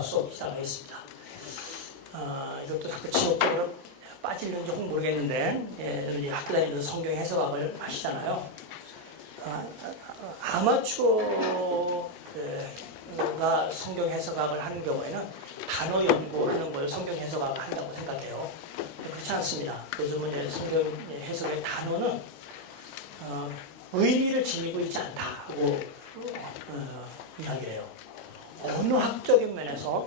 역사 수업 시작하겠습니다. 이것도 자꾸 지역적으로 빠질는지 혹 모르겠는데, 여러분이 학교 다니면서 성경 해석학을 하시잖아요. 아마추어가 성경 해석학을 하는 경우에는 단어 연구하는 걸 성경 해석학을 한다고 생각해요. 그렇지 않습니다. 요즘은 성경 해석의 단어는 의미를 지니고 있지 않다고 이야기해요. 언어학적인 면에서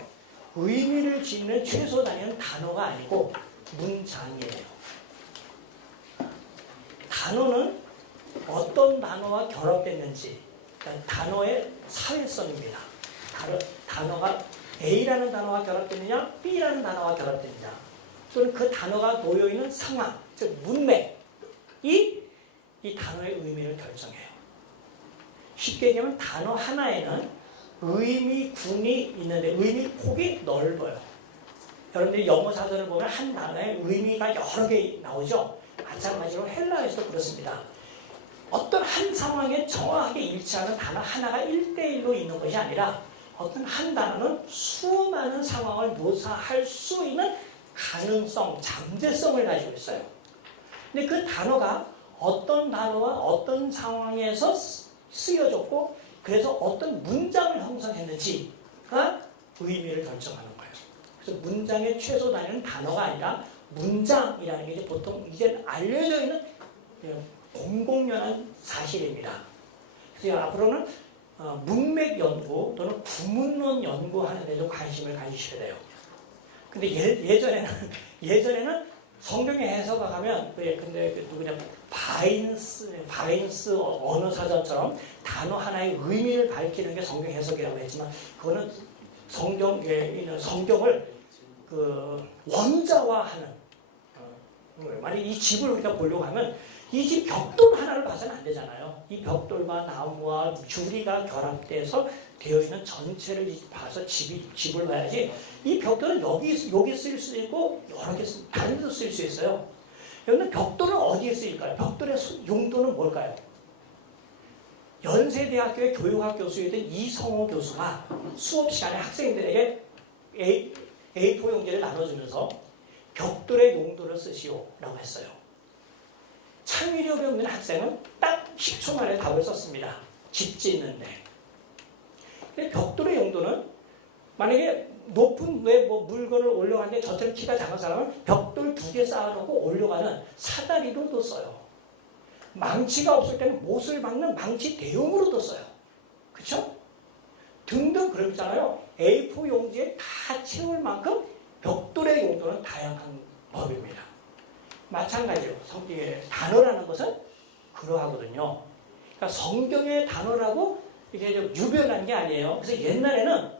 의미를 지니는 최소 단위는 단어가 아니고 문장이에요. 단어는 어떤 단어와 결합됐는지, 그러니까 단어의 사회성입니다. 단어가 A라는 단어와 결합됐느냐, B라는 단어와 결합됐느냐, 또는 그 단어가 놓여있는 상황, 즉 문맥이 이 단어의 의미를 결정해요. 쉽게 얘기하면 단어 하나에는 의미군이 있는데 의미 폭이 넓어요. 여러분들이 영어 사전을 보면 한 단어에 의미가 여러 개 나오죠. 마찬가지로 헬라에서도 그렇습니다. 어떤 한 상황에 정확하게 일치하는 단어 하나가 1대1로 있는 것이 아니라 어떤 한 단어는 수많은 상황을 묘사할 수 있는 가능성, 잠재성을 가지고 있어요. 근데 그 단어가 어떤 단어와 어떤 상황에서 쓰여졌고 그래서 어떤 문장을 형성했는지가 의미를 결정하는 거예요. 그래서 문장의 최소 단위는 단어가 아니라 문장이라는 게 이제 보통 이제 알려져 있는 공공연한 사실입니다. 그래서 앞으로는 문맥 연구 또는 구문론 연구하는 데 좀 관심을 가지셔야 돼요. 근데 예전에는 성경의 해석을 하면, 근데 누구냐, 바인스 언어 사전처럼 단어 하나의 의미를 밝히는 게 성경 해석이라고 했지만, 그거는 성경을 원자화하는, 만약 이 집을 우리가 보려고 하면 이 집 벽돌 하나를 봐서는 안 되잖아요. 이 벽돌과 나무와 주리가 결합돼서 되어 있는 전체를 봐서 집을 봐야지. 이 벽돌은 여기 쓰일 수 있고 여러 개 다른 데도 쓰일 수 있어요. 여러분, 벽돌은 어디에 쓰일까요? 벽돌의 용도는 뭘까요? 연세대학교의 교육학 교수였던 이성호 교수가 수업 시간에 학생들에게 A4 용지를 나눠주면서 벽돌의 용도를 쓰시오라고 했어요. 창의력이 없는 학생은 딱 10초 만에 답을 썼습니다. 집 짓는데. 근데 벽돌의 용도는 만약에 높은 왜 물건을 올려가는데 저처럼 키가 작은 사람은 벽돌 2개 쌓아놓고 올려가는 사다리로도 써요. 망치가 없을 때는 못을 박는 망치 대용으로도 써요. 그렇죠? 등등 그렇잖아요. A4 용지에 다 채울 만큼 벽돌의 용도는 다양한 법입니다. 마찬가지로 성경의 단어라는 것은 그러하거든요. 그러니까 성경의 단어라고 이게 좀 유별난 게 아니에요. 그래서 옛날에는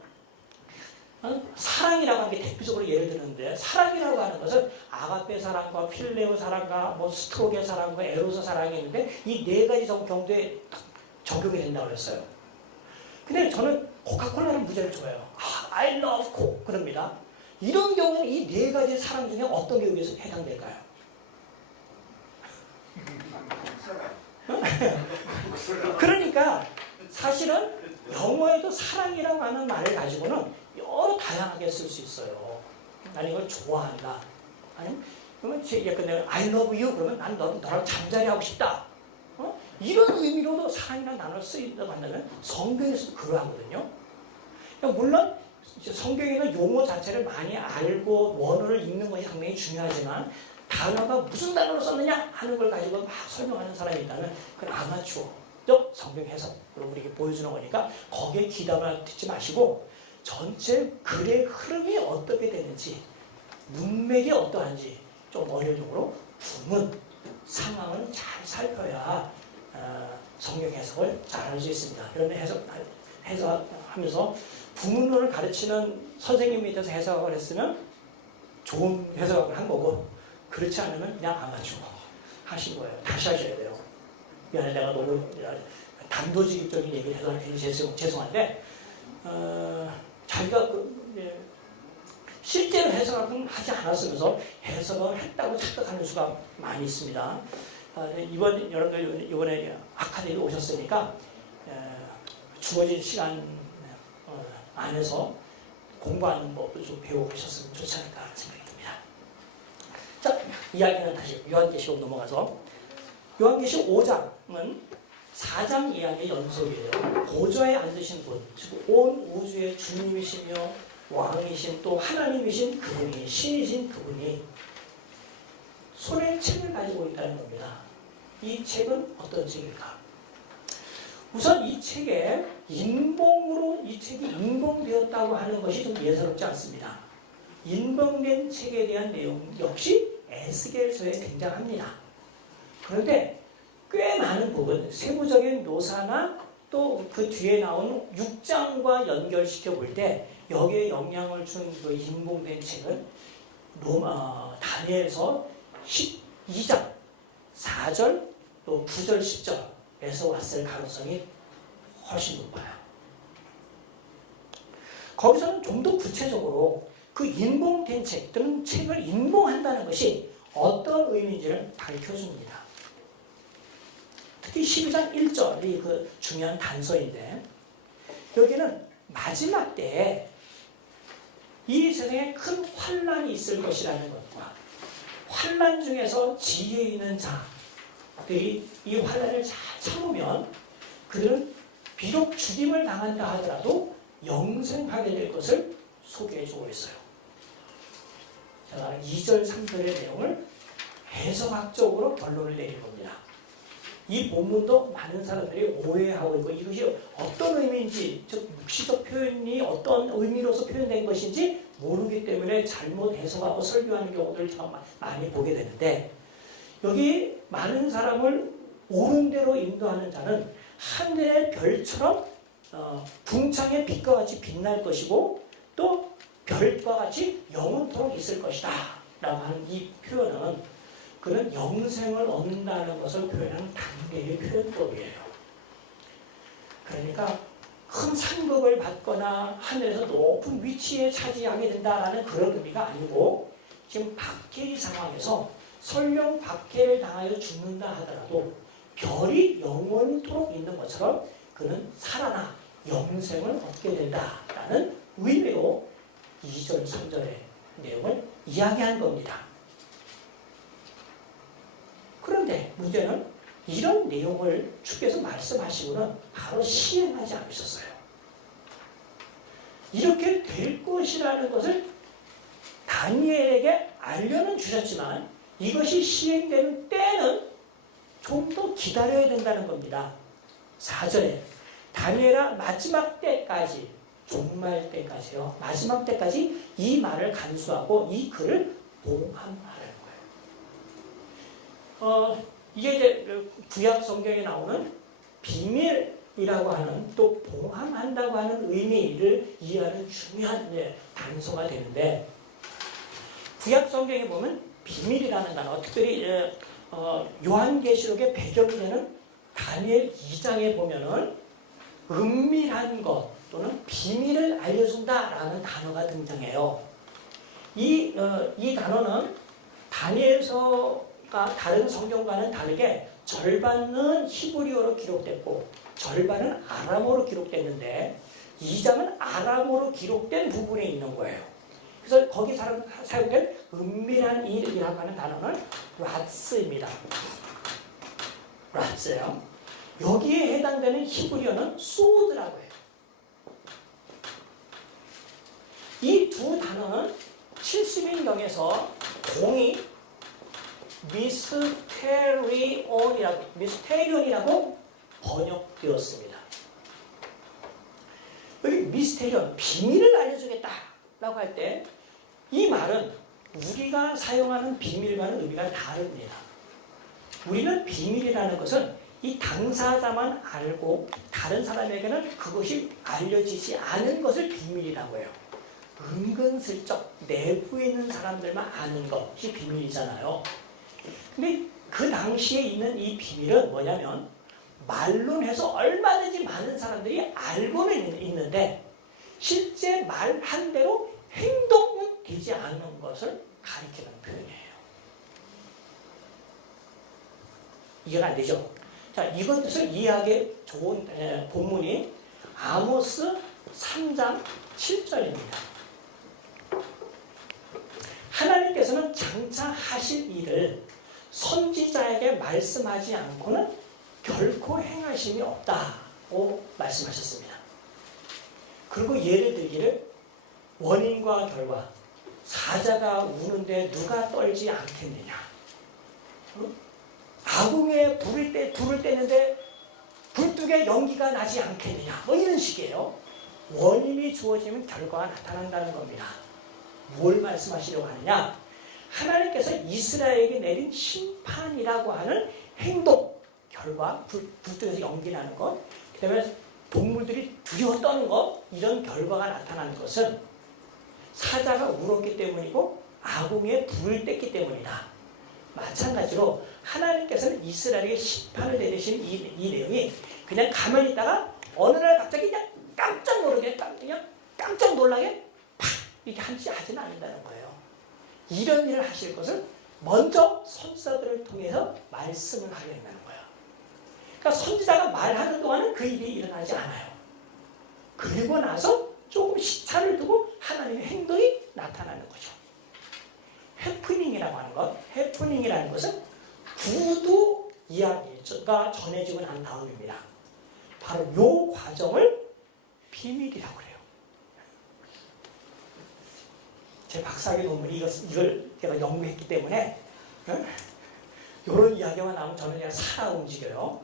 사랑이라고 하는 게 대표적으로 예를 드는데, 사랑이라고 하는 것은 아가페 사랑과 필레오 사랑과 뭐 스트로게 사랑과 에로스 사랑이 있는데 이 네 가지 경도에 적용이 된다고 그랬어요. 근데 저는 코카콜라는 무지하게 좋아해요. I love Coke 그럽니다. 이런 경우는 이 네 가지 사랑 중에 어떤 게 여기서 해당될까요? 그러니까 사실은 영어에도 사랑이라고 하는 말을 가지고는 여러 다양하게 쓸 수 있어요. 나는 이걸 좋아한다. 아니, 그러면 내가 I love you 그러면 난 너랑 잠자리 하고 싶다. 이런 의미로도 사랑이라는 단어를 쓰인다고 한다면 성경에서도 그러하거든요. 그러니까 물론 성경에는 용어 자체를 많이 알고 원어를 읽는 것이 상당히 중요하지만 단어가 무슨 단어로 썼느냐 하는 걸 가지고 막 설명하는 사람이 있다면 그건 아마추어적 성경 해석으로 우리에게 보여주는 거니까 거기에 귀담아 듣지 마시고 전체 글의 흐름이 어떻게 되는지 문맥이 어떠한지 좀 어려적으로 구문, 상황을 잘 살펴야 성경 해석을 잘 할 수 있습니다. 그런데 해석하면서 구문론을 가르치는 선생님 밑에서 해석을 했으면 좋은 해석을 한 거고, 그렇지 않으면 그냥 아마추어 하신 거예요. 다시 하셔야 돼요. 미안해, 내가 너무 단도직입적인 얘기를 해서 괜히 죄송한데, 자기가 실제로 해석을 하지 않았으면서 해석을 했다고 착각하는 수가 많이 있습니다. 여러분들 이번에 아카데미 오셨으니까 주어진 시간 안에서 공부하는 법도 좀 배워보셨으면 좋지 않을까 하는 생각이 듭니다. 자, 이야기는 다시 요한계시록 넘어가서 요한계시록 5장은 4장 이야기의 연속이에요. 보좌에 앉으신 분, 즉 온 우주의 주님이시며 왕이신 또 하나님이신 그분이, 신이신 그분이 손에 책을 가지고 있다는 겁니다. 이 책은 어떤 책일까? 우선 이 책에 인봉으로 이 책이 인봉되었다고 하는 것이 좀 예사롭지 않습니다. 인봉된 책에 대한 내용 역시 에스겔서에 등장합니다. 그런데 꽤 많은 부분, 세부적인 묘사나 또 그 뒤에 나오는 6장과 연결시켜 볼 때 여기에 영향을 준 그 인봉된 책은 다니엘서 12장 4절 또 9절 10절에서 왔을 가능성이 훨씬 높아요. 거기서는 좀 더 구체적으로 그 인봉된 책 또는 책을 인봉한다는 것이 어떤 의미인지를 밝혀줍니다. 특히 12장 1절이 그 중요한 단서인데 여기는 마지막 때에 이 세상에 큰 환란이 있을 것이라는 것과 환란 중에서 지혜 있는 자들이 이 환란을 잘 참으면 그들은 비록 죽임을 당한다 하더라도 영생하게 될 것을 소개해주고 있어요. 제가 2절, 3절의 내용을 해석학적으로 결론을 내린 겁니다. 이 본문도 많은 사람들이 오해하고 있고 이것이 어떤 의미인지, 즉 묵시적 표현이 어떤 의미로서 표현된 것인지 모르기 때문에 잘못 해석하고 설교하는 경우들을 참 많이 보게 되는데 여기 많은 사람을 옳은 대로 인도하는 자는 하늘의 별처럼 궁창의 빛과 같이 빛날 것이고 또 별과 같이 영원토록 있을 것이다 라고 하는 이 표현은 그는 영생을 얻는다는 것을 표현하는 단계의 표현법이에요. 그러니까 큰 상급을 받거나 하늘에서 높은 위치에 차지하게 된다라는 그런 의미가 아니고 지금 박해의 상황에서 설령 박해를 당하여 죽는다 하더라도 별이 영원토록 있는 것처럼 그는 살아나 영생을 얻게 된다라는 의미로 2절, 3절의 내용을 이야기한 겁니다. 그런데 문제는 이런 내용을 주께서 말씀하시고는 바로 시행하지 않으셨어요. 이렇게 될 것이라는 것을 다니엘에게 알려는 주셨지만 이것이 시행되는 때는 좀 더 기다려야 된다는 겁니다. 4절에 다니엘아 마지막 때까지, 종말 때까지요. 마지막 때까지 이 말을 간수하고 이 글을 봉함하라는 거예요. 이게 이제 구약 성경에 나오는 비밀이라고 하는 또 봉함한다고 하는 의미를 이해하는 중요한 단서가 되는데 구약 성경에 보면 비밀이라는 단어, 특별히 요한계시록의 배경이 되는 다니엘 2장에 보면은 은밀한 것 또는 비밀을 알려준다라는 단어가 등장해요. 이 단어는 다니엘서가 다른 성경과는 다르게 절반은 히브리어로 기록됐고 절반은 아람어로 기록됐는데 2장은 아람어로 기록된 부분에 있는 거예요. 그래서 거기 사용된 은밀한 일이라고 하는 단어는 라츠입니다. 라츠예요. 여기에 해당되는 히브리어는 소드라고 해요. 이 두 단어는 70인경에서 공이 미스테리온이라고 번역되었습니다. 여기 미스테리온, 비밀을 알려주겠다라고 할 때 이 말은 우리가 사용하는 비밀과는 의미가 다릅니다. 우리는 비밀이라는 것은 이 당사자만 알고 다른 사람에게는 그것이 알려지지 않은 것을 비밀이라고 해요. 은근슬쩍 내부에 있는 사람들만 아는 것이 비밀이잖아요. 근데 그 당시에 있는 이 비밀은 뭐냐면 말론해서 얼마든지 많은 사람들이 알고는 있는데 실제 말한 대로 행동은 되지 않는 것을 가리키는 표현이에요. 이해가 안 되죠? 자, 이것을 이해하기 좋은 본문이 아모스 3장 7절입니다. 하나님께서는 장차 하실 일을 선지자에게 말씀하지 않고는 결코 행하심이 없다고 말씀하셨습니다. 그리고 예를 들기를 원인과 결과, 사자가 우는데 누가 떨지 않겠느냐, 아궁이에 불을 떼는데 굴뚝에 연기가 나지 않겠느냐, 뭐 이런 식이에요. 원인이 주어지면 결과가 나타난다는 겁니다. 뭘 말씀하시려고 하느냐, 하나님께서 이스라엘에게 내린 심판이라고 하는 행동, 결과, 굴뚝에서 연기 나는 것, 그 다음에 동물들이 두려워 떠는 것, 이런 결과가 나타나는 것은 사자가 울었기 때문이고 아궁이에 불을 뗐기 때문이다. 마찬가지로 하나님께서는 이스라엘에게 심판을 내리시는 이 내용이 그냥 가만히 있다가 어느 날 갑자기 그냥 깜짝 놀라게, 그냥 깜짝 놀라게 팍 이렇게 하지는 않는다는 거예요. 이런 일을 하실 것을 먼저 선지자들을 통해서 말씀을 하게 된다는 거예요. 그러니까 선지자가 말하는 동안은 그 일이 일어나지 않아요. 그리고 나서 조금 시차를 두고 하나님의 행동이 나타나는 거죠. 해프닝이라고 하는 것, 해프닝이라는 것은 구두 이야기가 전해지고 난 다음입니다. 바로 요 과정을 비밀이라고 그래요. 제 박사학위 논문이 이걸 제가 연구했기 때문에 이런 이야기만 나오면 저는 그냥 살아 움직여요.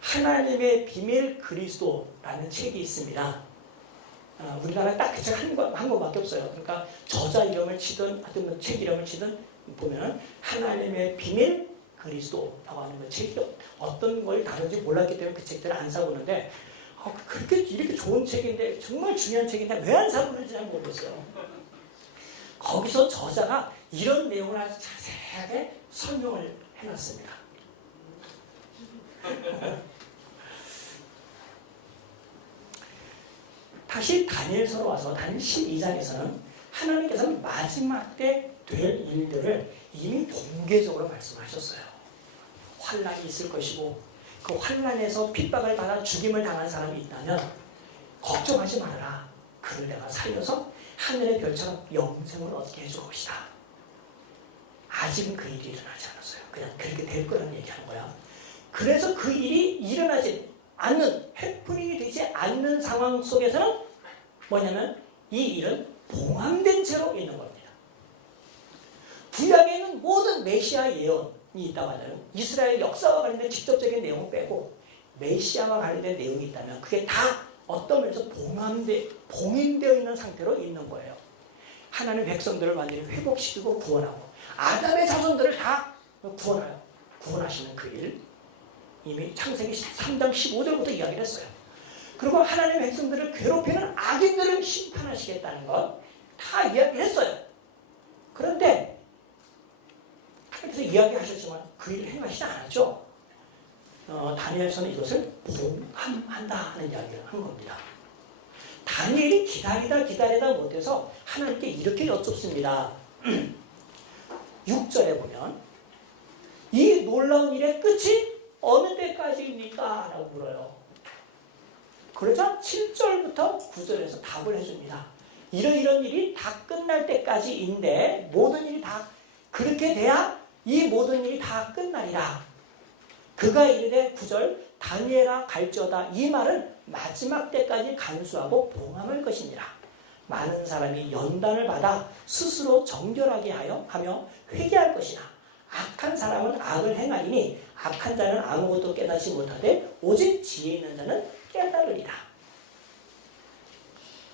하나님의 비밀 그리스도라는 책이 있습니다. 우리나라에 딱 그 책 한 권밖에 없어요. 그러니까 저자 이름을 치든 하여튼 책 이름을 치든 보면은 하나님의 비밀 그리스도라고 하는 그 책이 어떤 걸 다룬지 몰랐기 때문에 그 책들을 안 사보는데 그렇게 이렇게 좋은 책인데 정말 중요한 책인데 왜 안 사보는지 잘 모르겠어요. 거기서 저자가 이런 내용을 아주 자세하게 설명을 해놨습니다. 다시 다니엘서로 와서 다니엘 12장에서는 하나님께서는 마지막 때 될 일들을 이미 공개적으로 말씀하셨어요. 환란이 있을 것이고 그 환란에서 핍박을 받아 죽임을 당한 사람이 있다면 걱정하지 말아라. 그를 내가 살려서 하늘의 별처럼 영생을 얻게 해줄 것이다. 아직은 그 일이 일어나지 않았어요. 그냥 그렇게 될 거라는 얘기하는 거야. 그래서 그 일이 일어나지 않는, 해프닝이 되지 않는 상황 속에서는 뭐냐면 이 일은 봉함된 채로 있는 겁니다. 구약에 있는 모든 메시아 예언이 있다고 하면 이스라엘 역사와 관련된 직접적인 내용을 빼고 메시아와 관련된 내용이 있다면 그게 다 어떤 면에서 봉인되어 있는 상태로 있는 거예요. 하나님 백성들을 완전히 회복시키고 구원하고 아담의 자손들을 다 구원하시는 그 일, 이미 창세기 3장 15절부터 이야기를 했어요. 그리고 하나님의 백성들을 괴롭히는 악인들을 심판하시겠다는 것 다 이야기를 했어요. 그런데 하나님께서 이야기하셨지만 그 일을 행하시지 않았죠. 다니엘서는 이것을 봉함한다 하는 이야기를 한 겁니다. 다니엘이 기다리다 못해서 하나님께 이렇게 여쭙습니다. 6절에 보면 이 놀라운 일의 끝이 어느 때까지입니까? 라고 물어요. 그러자 7절부터 9절에서 답을 해줍니다. 이런 일이 다 끝날 때까지인데 모든 일이 다 그렇게 돼야 이 모든 일이 다 끝나리라. 그가 이르되 9절 다니엘아 갈지어다. 이 말은 마지막 때까지 간수하고 봉함할 것이니라. 많은 사람이 연단을 받아 스스로 정결하게 하며 회개할 것이나 악한 사람은 악을 행하리니 악한 자는 아무것도 깨닫지 못하되 오직 지혜 있는 자는 깨달으리라.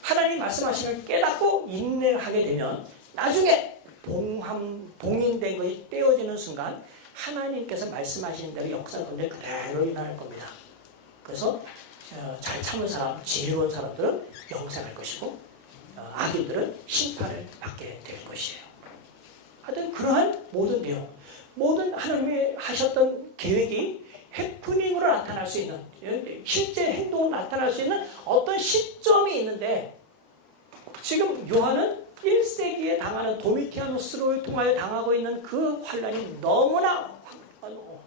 하나님 말씀하시면 깨닫고 인내하게 되면 나중에 봉인된 것이 떼어지는 순간 하나님께서 말씀하시는 대로 역사 가운데 그대로 일어날 겁니다. 그래서 잘 참은 사람, 지혜로운 사람들은 영생할 것이고 악인들은 심판을 받게 될 것이에요. 하여튼 그러한 모든 내용, 모든 하나님이 하셨던 계획이 해프닝으로 나타날 수 있는, 실제 행동으로 나타날 수 있는 어떤 시점이 있는데 지금 요한은 1세기에 당하는 도미티아누스를 통하여 당하고 있는 그 환란이 너무나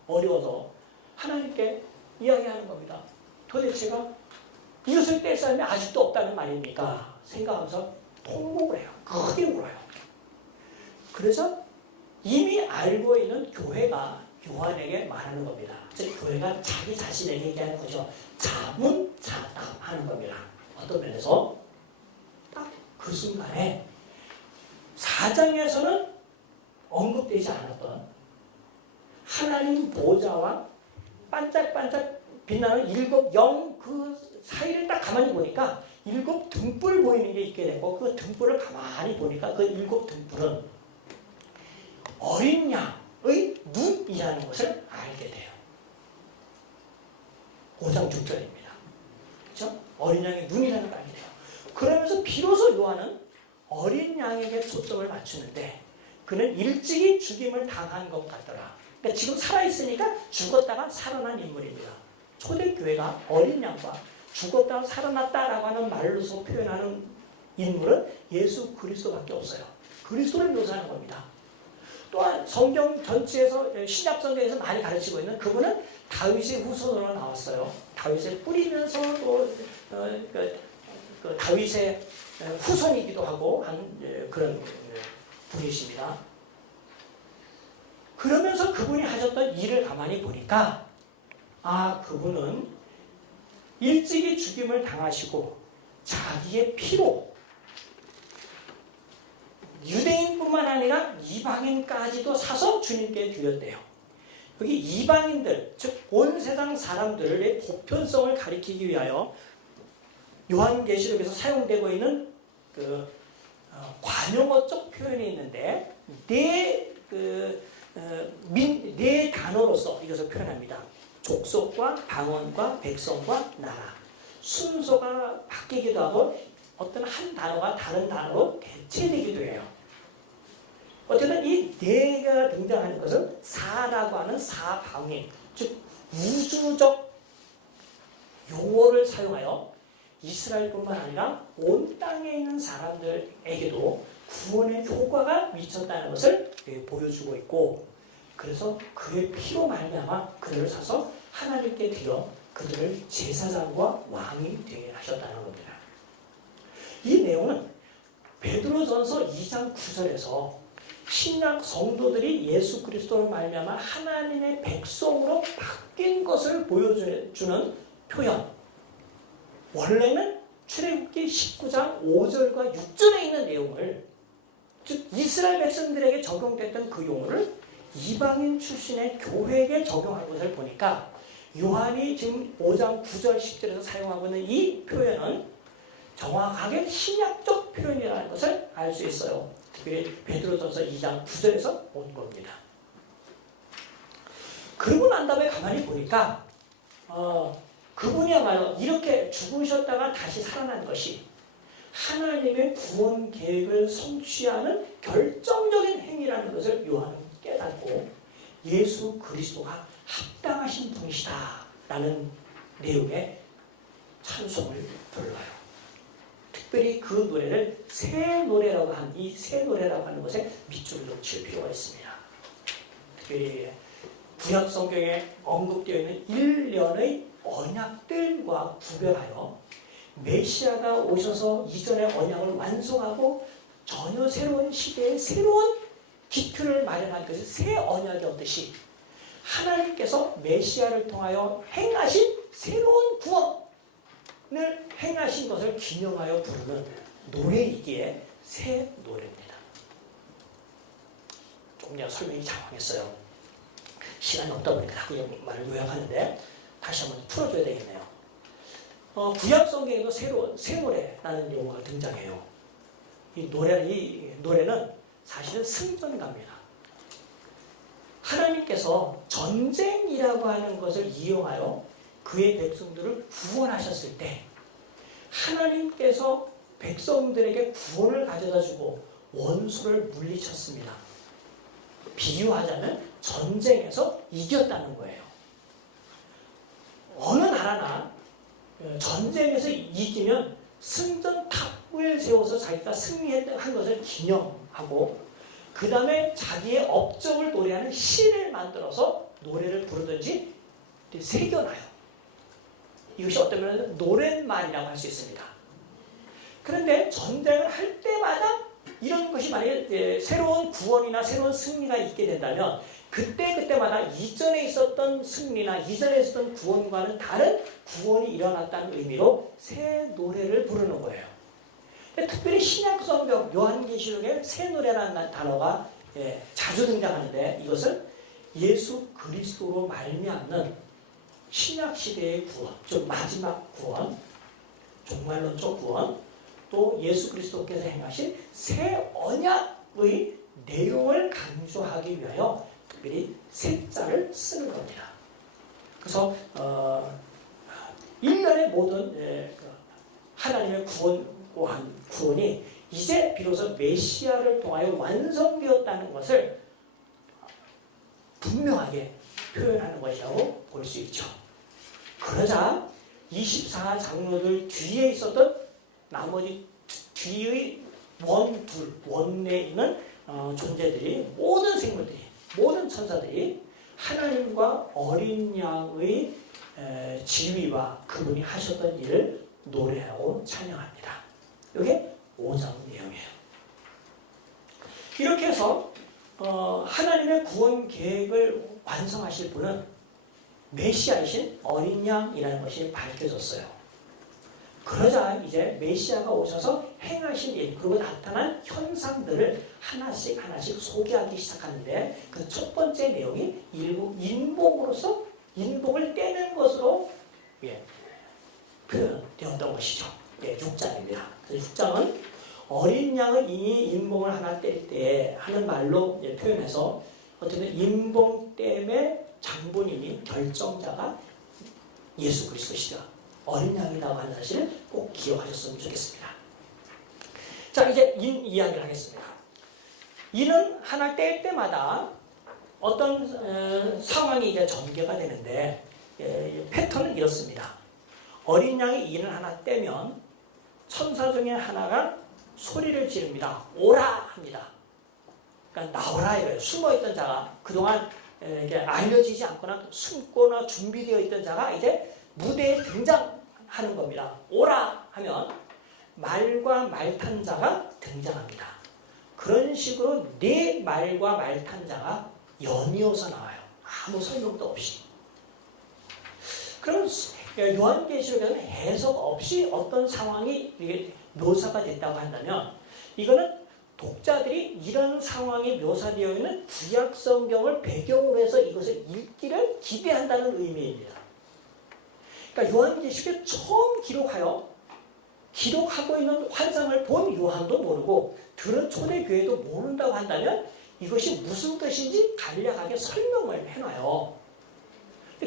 어려워서 하나님께 이야기하는 겁니다. 도대체가 이것을 뗄 사람이 아직도 없다는 말입니까? 생각하면서 통곡을 해요. 크게 울어요. 그래서 이미 알고 있는 교회가 요한에게 말하는 겁니다. 즉 교회가 자기 자신에게 얘기하는 거죠. 자문자답 하는 겁니다. 어떤 면에서 딱 그 순간에 4장에서는 언급되지 않았던 하나님 보좌와 반짝반짝 빛나는 7 영 그 사이를 딱 가만히 보니까 7 등불 보이는 게 있게 되고 그 등불을 가만히 보니까 그 7 등불은 어린 양의 눈이라는 것을 알게 돼요. 5장 6절입니다. 그렇죠? 어린 양의 눈이라는 걸 알게 돼요. 그러면서 비로소 요한은 어린 양에게 초점을 맞추는데 그는 일찍이 죽임을 당한 것 같더라. 그러니까 지금 살아있으니까 죽었다가 살아난 인물입니다. 초대교회가 어린 양과 죽었다가 살아났다라고 하는 말로서 표현하는 인물은 예수 그리스도밖에 없어요. 그리스도를 묘사하는 겁니다. 또한 성경 전체에서 신약 성경에서 많이 가르치고 있는 그분은 다윗의 후손으로 나왔어요. 다윗을 뿌리면서 또 그 다윗의 후손이기도 하고 한 그런 분이십니다. 그러면서 그분이 하셨던 일을 가만히 보니까 그분은 일찍이 죽임을 당하시고 자기의 피로 유대인뿐만 아니라 이방인까지도 사서 주님께 드렸대요. 여기 이방인들, 즉 온 세상 사람들의 보편성을 가리키기 위하여 요한계시록에서 사용되고 있는 관용어적 표현이 있는데 네 단어로서 이것을 표현합니다. 족속과 방언과 백성과 나라. 순서가 바뀌기도 하고 어떤 한 단어가 다른 단어로 대체되기도 해요. 어쨌든 이 네가 등장하는 것은 사라고 하는 사방위, 즉 우주적 용어를 사용하여 이스라엘뿐만 아니라 온 땅에 있는 사람들에게도 구원의 효과가 미쳤다는 것을 보여주고 있고, 그래서 그의 피로 말미암아 그들을 사서 하나님께 드려 그들을 제사장과 왕이 되게 하셨다는 겁니다. 이 내용은 베드로전서 2장 9절에서 신약 성도들이 예수 그리스도로 말미암아 하나님의 백성으로 바뀐 것을 보여주는 표현. 원래는 출애굽기 19장 5절과 6절에 있는 내용을, 즉 이스라엘 백성들에게 적용됐던 그 용어를 이방인 출신의 교회에게 적용한 것을 보니까 요한이 지금 5장 9절 10절에서 사용하고 있는 이 표현은 정확하게 신약적 표현이라는 것을 알 수 있어요. 특별히 베드로전서 2장 9절에서 온 겁니다. 그러고 난 다음에 가만히 보니까 그분이야말로 이렇게 죽으셨다가 다시 살아난 것이 하나님의 구원 계획을 성취하는 결정적인 행위라는 것을 요한은 깨닫고 예수 그리스도가 합당하신 분이시다라는 내용의 찬송을 불러요. 특별히 그 노래를 새 노래라고 하는 것에 밑줄을 놓칠 필요가 있습니다. 특별히 구약 성경에 언급되어 있는 일련의 언약들과 구별하여 메시아가 오셔서 이전의 언약을 완성하고 전혀 새로운 시대에 새로운 기틀을 마련한 것이 새 언약이었듯이 하나님께서 메시아를 통하여 행하신 새로운 구원을 행하신 것을 기념하여 부르는 노래이기에 새 노래입니다. 조금 내가 설명이 장황했어요. 시간이 없다 보니까 자꾸 말을 요약하는데 다시 한번 풀어줘야 되겠네요. 구약 성경에도 새 노래라는 용어가 등장해요. 이 노래는 사실은 승전가입니다. 하나님께서 전쟁이라고 하는 것을 이용하여 그의 백성들을 구원하셨을 때 하나님께서 백성들에게 구원을 가져다주고 원수를 물리쳤습니다. 비유하자면 전쟁에서 이겼다는 거예요. 어느 나라나 전쟁에서 이기면 승전탑을 세워서 자기가 승리한 것을 기념하고 그 다음에 자기의 업적을 노래하는 시를 만들어서 노래를 부르든지 새겨놔요. 이것이 어떤 면에서 노랫말이라고 할 수 있습니다. 그런데 전쟁을 할 때 때때마다 이런 것이 만약에 새로운 구원이나 새로운 승리가 있게 된다면 그때마다 이전에 있었던 승리나 이전에 있었던 구원과는 다른 구원이 일어났다는 의미로 새 노래를 부르는 거예요. 특별히 신약성경 요한계시록에 새 노래라는 단어가 자주 등장하는데 이것은 예수 그리스도로 말미암는 신약시대의 구원, 즉 마지막 구원, 종말론적 구원, 또 예수 그리스도께서 행하신 새 언약의 내용을 강조하기 위하여 특별히 새 자를 쓰는 겁니다. 그래서 1년의 모든 하나님의 구원이 이제 비로소 메시아를 통하여 완성되었다는 것을 분명하게 표현하는 것이라고 볼 수 있죠. 그러자 24장로들 뒤에 있었던 나머지 뒤의 원내에 있는 존재들이, 모든 생물들이, 모든 천사들이 하나님과 어린 양의 지위와 그분이 하셨던 일을 노래하고 찬양합니다. 이게 5장 내용이에요. 이렇게 해서 하나님의 구원 계획을 완성하실 분은 메시아이신 어린 양이라는 것이 밝혀졌어요. 그러자 이제 메시아가 오셔서 행하신 일, 그리고 나타난 현상들을 하나씩 소개하기 시작하는데 그 첫 번째 내용이 인복으로서 인복을 떼는 것으로 표현되었던 것이죠. 6장입니다. 6장은 어린 양은 이미 인봉을 하나 뗄 때 하는 말로 표현해서 어쨌든 인봉댐의 장본인이 결정자가 예수 그리스도시다. 어린 양이라고 하는 사실을 꼭 기억하셨으면 좋겠습니다. 자, 이제 인 이야기를 하겠습니다. 인은 하나 뗄 때마다 어떤 상황이 이제 전개가 되는데 패턴은 이렇습니다. 어린 양이 인을 하나 떼면 천사 중에 하나가 소리를 지릅니다. 오라 합니다. 그러니까 나오라 이거예요. 숨어있던 자가 그동안 이게 알려지지 않거나 숨거나 준비되어 있던 자가 이제 무대에 등장하는 겁니다. 오라 하면 말과 말 탄 자가 등장합니다. 그런 식으로 네 말과 말 탄 자가 연이어서 나와요. 아무 설명도 없이. 그럼 요한계시록에서는 해석 없이 어떤 상황이 이게 묘사가 됐다고 한다면 이거는 독자들이 이런 상황이 묘사되어 있는 구약 성경을 배경으로 해서 이것을 읽기를 기대한다는 의미입니다. 그러니까 요한계시록에 처음 기록하고 있는 환상을 본 요한도 모르고 들은 초대교회도 모른다고 한다면 이것이 무슨 뜻인지 간략하게 설명을 해놔요.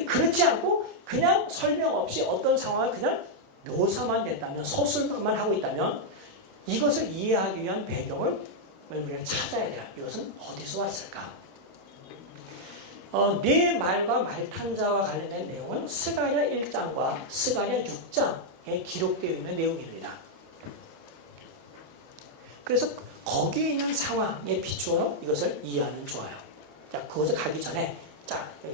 그렇지 않고 그냥 설명 없이 어떤 상황을 그냥 묘사만 됐다면, 서술만 하고 있다면 이것을 이해하기 위한 배경을 우리가 찾아야 돼요. 이것은 어디서 왔을까? 네 말과 말탄자와 관련된 내용은 스가랴 1장과 스가랴 6장에 기록되어 있는 내용입니다. 그래서 거기에 있는 상황에 비추어 이것을 이해하면 좋아요. 자, 그것을 가기 전에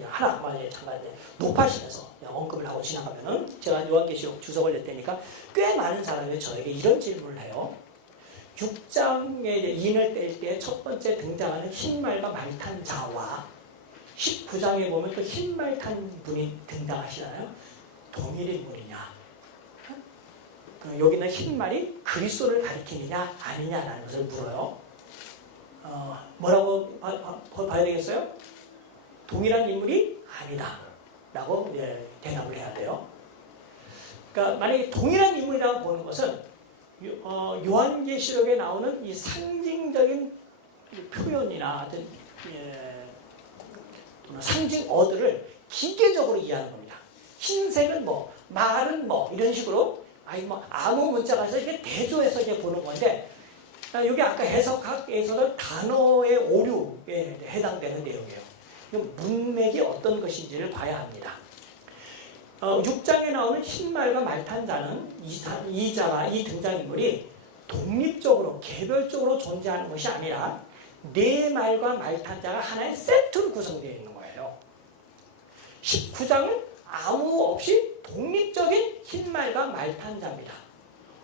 하나만 잠깐 높아지면서 언급을 하고 지나가면은 제가 요한계시록 주석을 냈다니까 꽤 많은 사람이 저에게 이런 질문을 해요. 6장에 인을 뗄 때 첫 번째 등장하는 흰말과 말탄 자와 19장에 보면 또 흰말 탄 분이 등장하시잖아요. 동일 인물이냐? 여기는 흰말이 그리스도를 가리키느냐 아니냐라는 것을 물어요. 뭐라고 봐야 되겠어요? 동일한 인물이 아니다 라고 대답을 해야 돼요. 그러니까 만약에 동일한 인물이라고 보는 것은 요한계시록에 나오는 이 상징적인 표현이나 어떤 상징어들을 기계적으로 이해하는 겁니다. 흰색은 말은 이런 식으로 아무 문자가 있어 이렇게 대조해서 이제 보는 건데 여기 아까 해석학에서는 단어의 오류에 해당되는 내용이에요. 문맥이 어떤 것인지를 봐야 합니다. 6장에 나오는 흰말과 말탄 자는 이 등장인물이 독립적으로 개별적으로 존재하는 것이 아니라 네 말과 말탄 자가 하나의 세트로 구성되어 있는 거예요. 19장은 아무 없이 독립적인 흰말과 말탄 자입니다.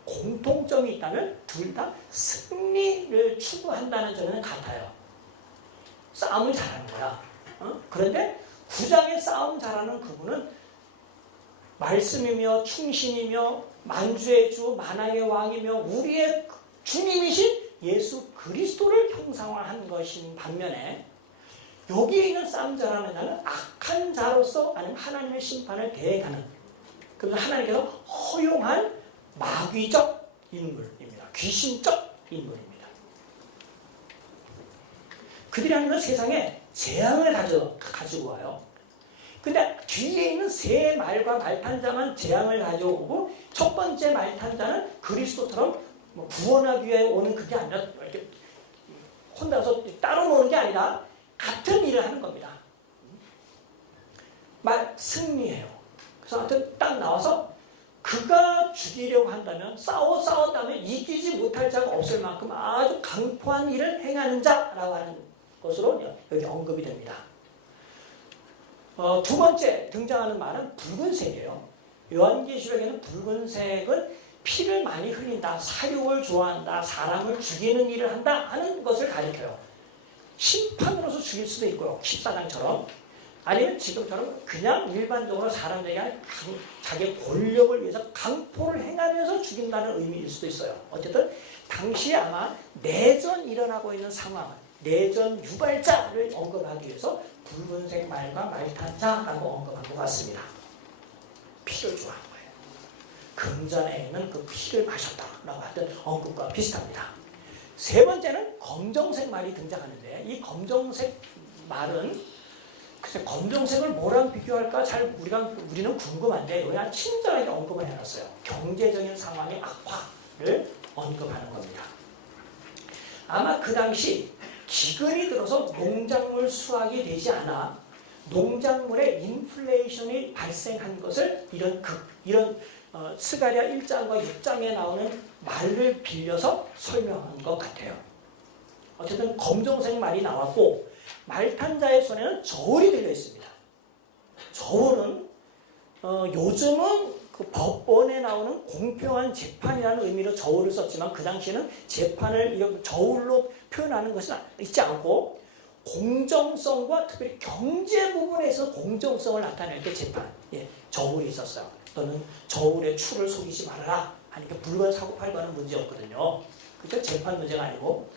공통점이 있다면 둘 다 승리를 추구한다는 점은 같아요. 싸움을 잘하는 거야. 그런데 9장에 싸움 잘하는 그분은 말씀이며 충신이며 만주의 주 만왕의 왕이며 우리의 주님이신 예수 그리스도를 형상화한 것인 반면에 여기에 있는 싸움 잘하는 자는 악한 자로서 아니면 하나님의 심판을 대행하는, 그래서 하나님께서 허용한 마귀적 인물입니다. 귀신적 인물입니다. 그들이 하는 세상에 재앙을 가지고 와요. 근데 뒤에 있는 세 말과 말탄자만 재앙을 가져오고 첫 번째 말탄자는 그리스도처럼 구원하기 위해 오는 그게 아니라 이렇게 혼자서 따로 노는 게 아니라 같은 일을 하는 겁니다. 승리해요. 그래서 하여튼 딱 나와서 그가 죽이려고 한다면 싸웠다면 이기지 못할 자가 없을 만큼 아주 강포한 일을 행하는 자라고 하는 것으로 여기 언급이 됩니다. 두 번째 등장하는 말은 붉은색이에요. 요한계시록에는 붉은색은 피를 많이 흘린다, 사육을 좋아한다, 사람을 죽이는 일을 한다 하는 것을 가리켜요. 심판으로서 죽일 수도 있고요. 14장처럼. 아니면 지금처럼 그냥 일반적으로 사람들에게 자기 권력을 위해서 강포를 행하면서 죽인다는 의미일 수도 있어요. 어쨌든 당시에 아마 내전 일어나고 있는 상황, 내전 유발자를 언급하기 위해서 붉은색 말과 말탄자라고 언급한 것 같습니다. 피를 좋아하는 거예요. 금전에는 그 피를 마셨다라고 하던 언급과 비슷합니다. 세 번째는 검정색 말이 등장하는데 이 검정색 말은 글쎄 검정색을 뭐랑 비교할까 우리는 궁금한데 여기 한 친절하게 언급을 해놨어요. 경제적인 상황의 악화를 언급하는 겁니다. 아마 그 당시 기근이 들어서 농작물 수확이 되지 않아 농작물의 인플레이션이 발생한 것을 이런 스가랴 1장과 6장에 나오는 말을 빌려서 설명한 것 같아요. 어쨌든 검정색 말이 나왔고 말탄자의 손에는 저울이 들려 있습니다. 저울은 요즘은 그 법원에 나오는 공평한 재판이라는 의미로 저울을 썼지만 그 당시에는 재판을 저울로 표현하는 것은 있지 않고 공정성과 특별히 경제 부분에서 공정성을 나타낼 때 저울이 있었어요. 또는 저울의 추를 속이지 말아라 하니까 물건 사고 팔고 하는 문제였거든요. 그죠? 재판 문제가 아니고.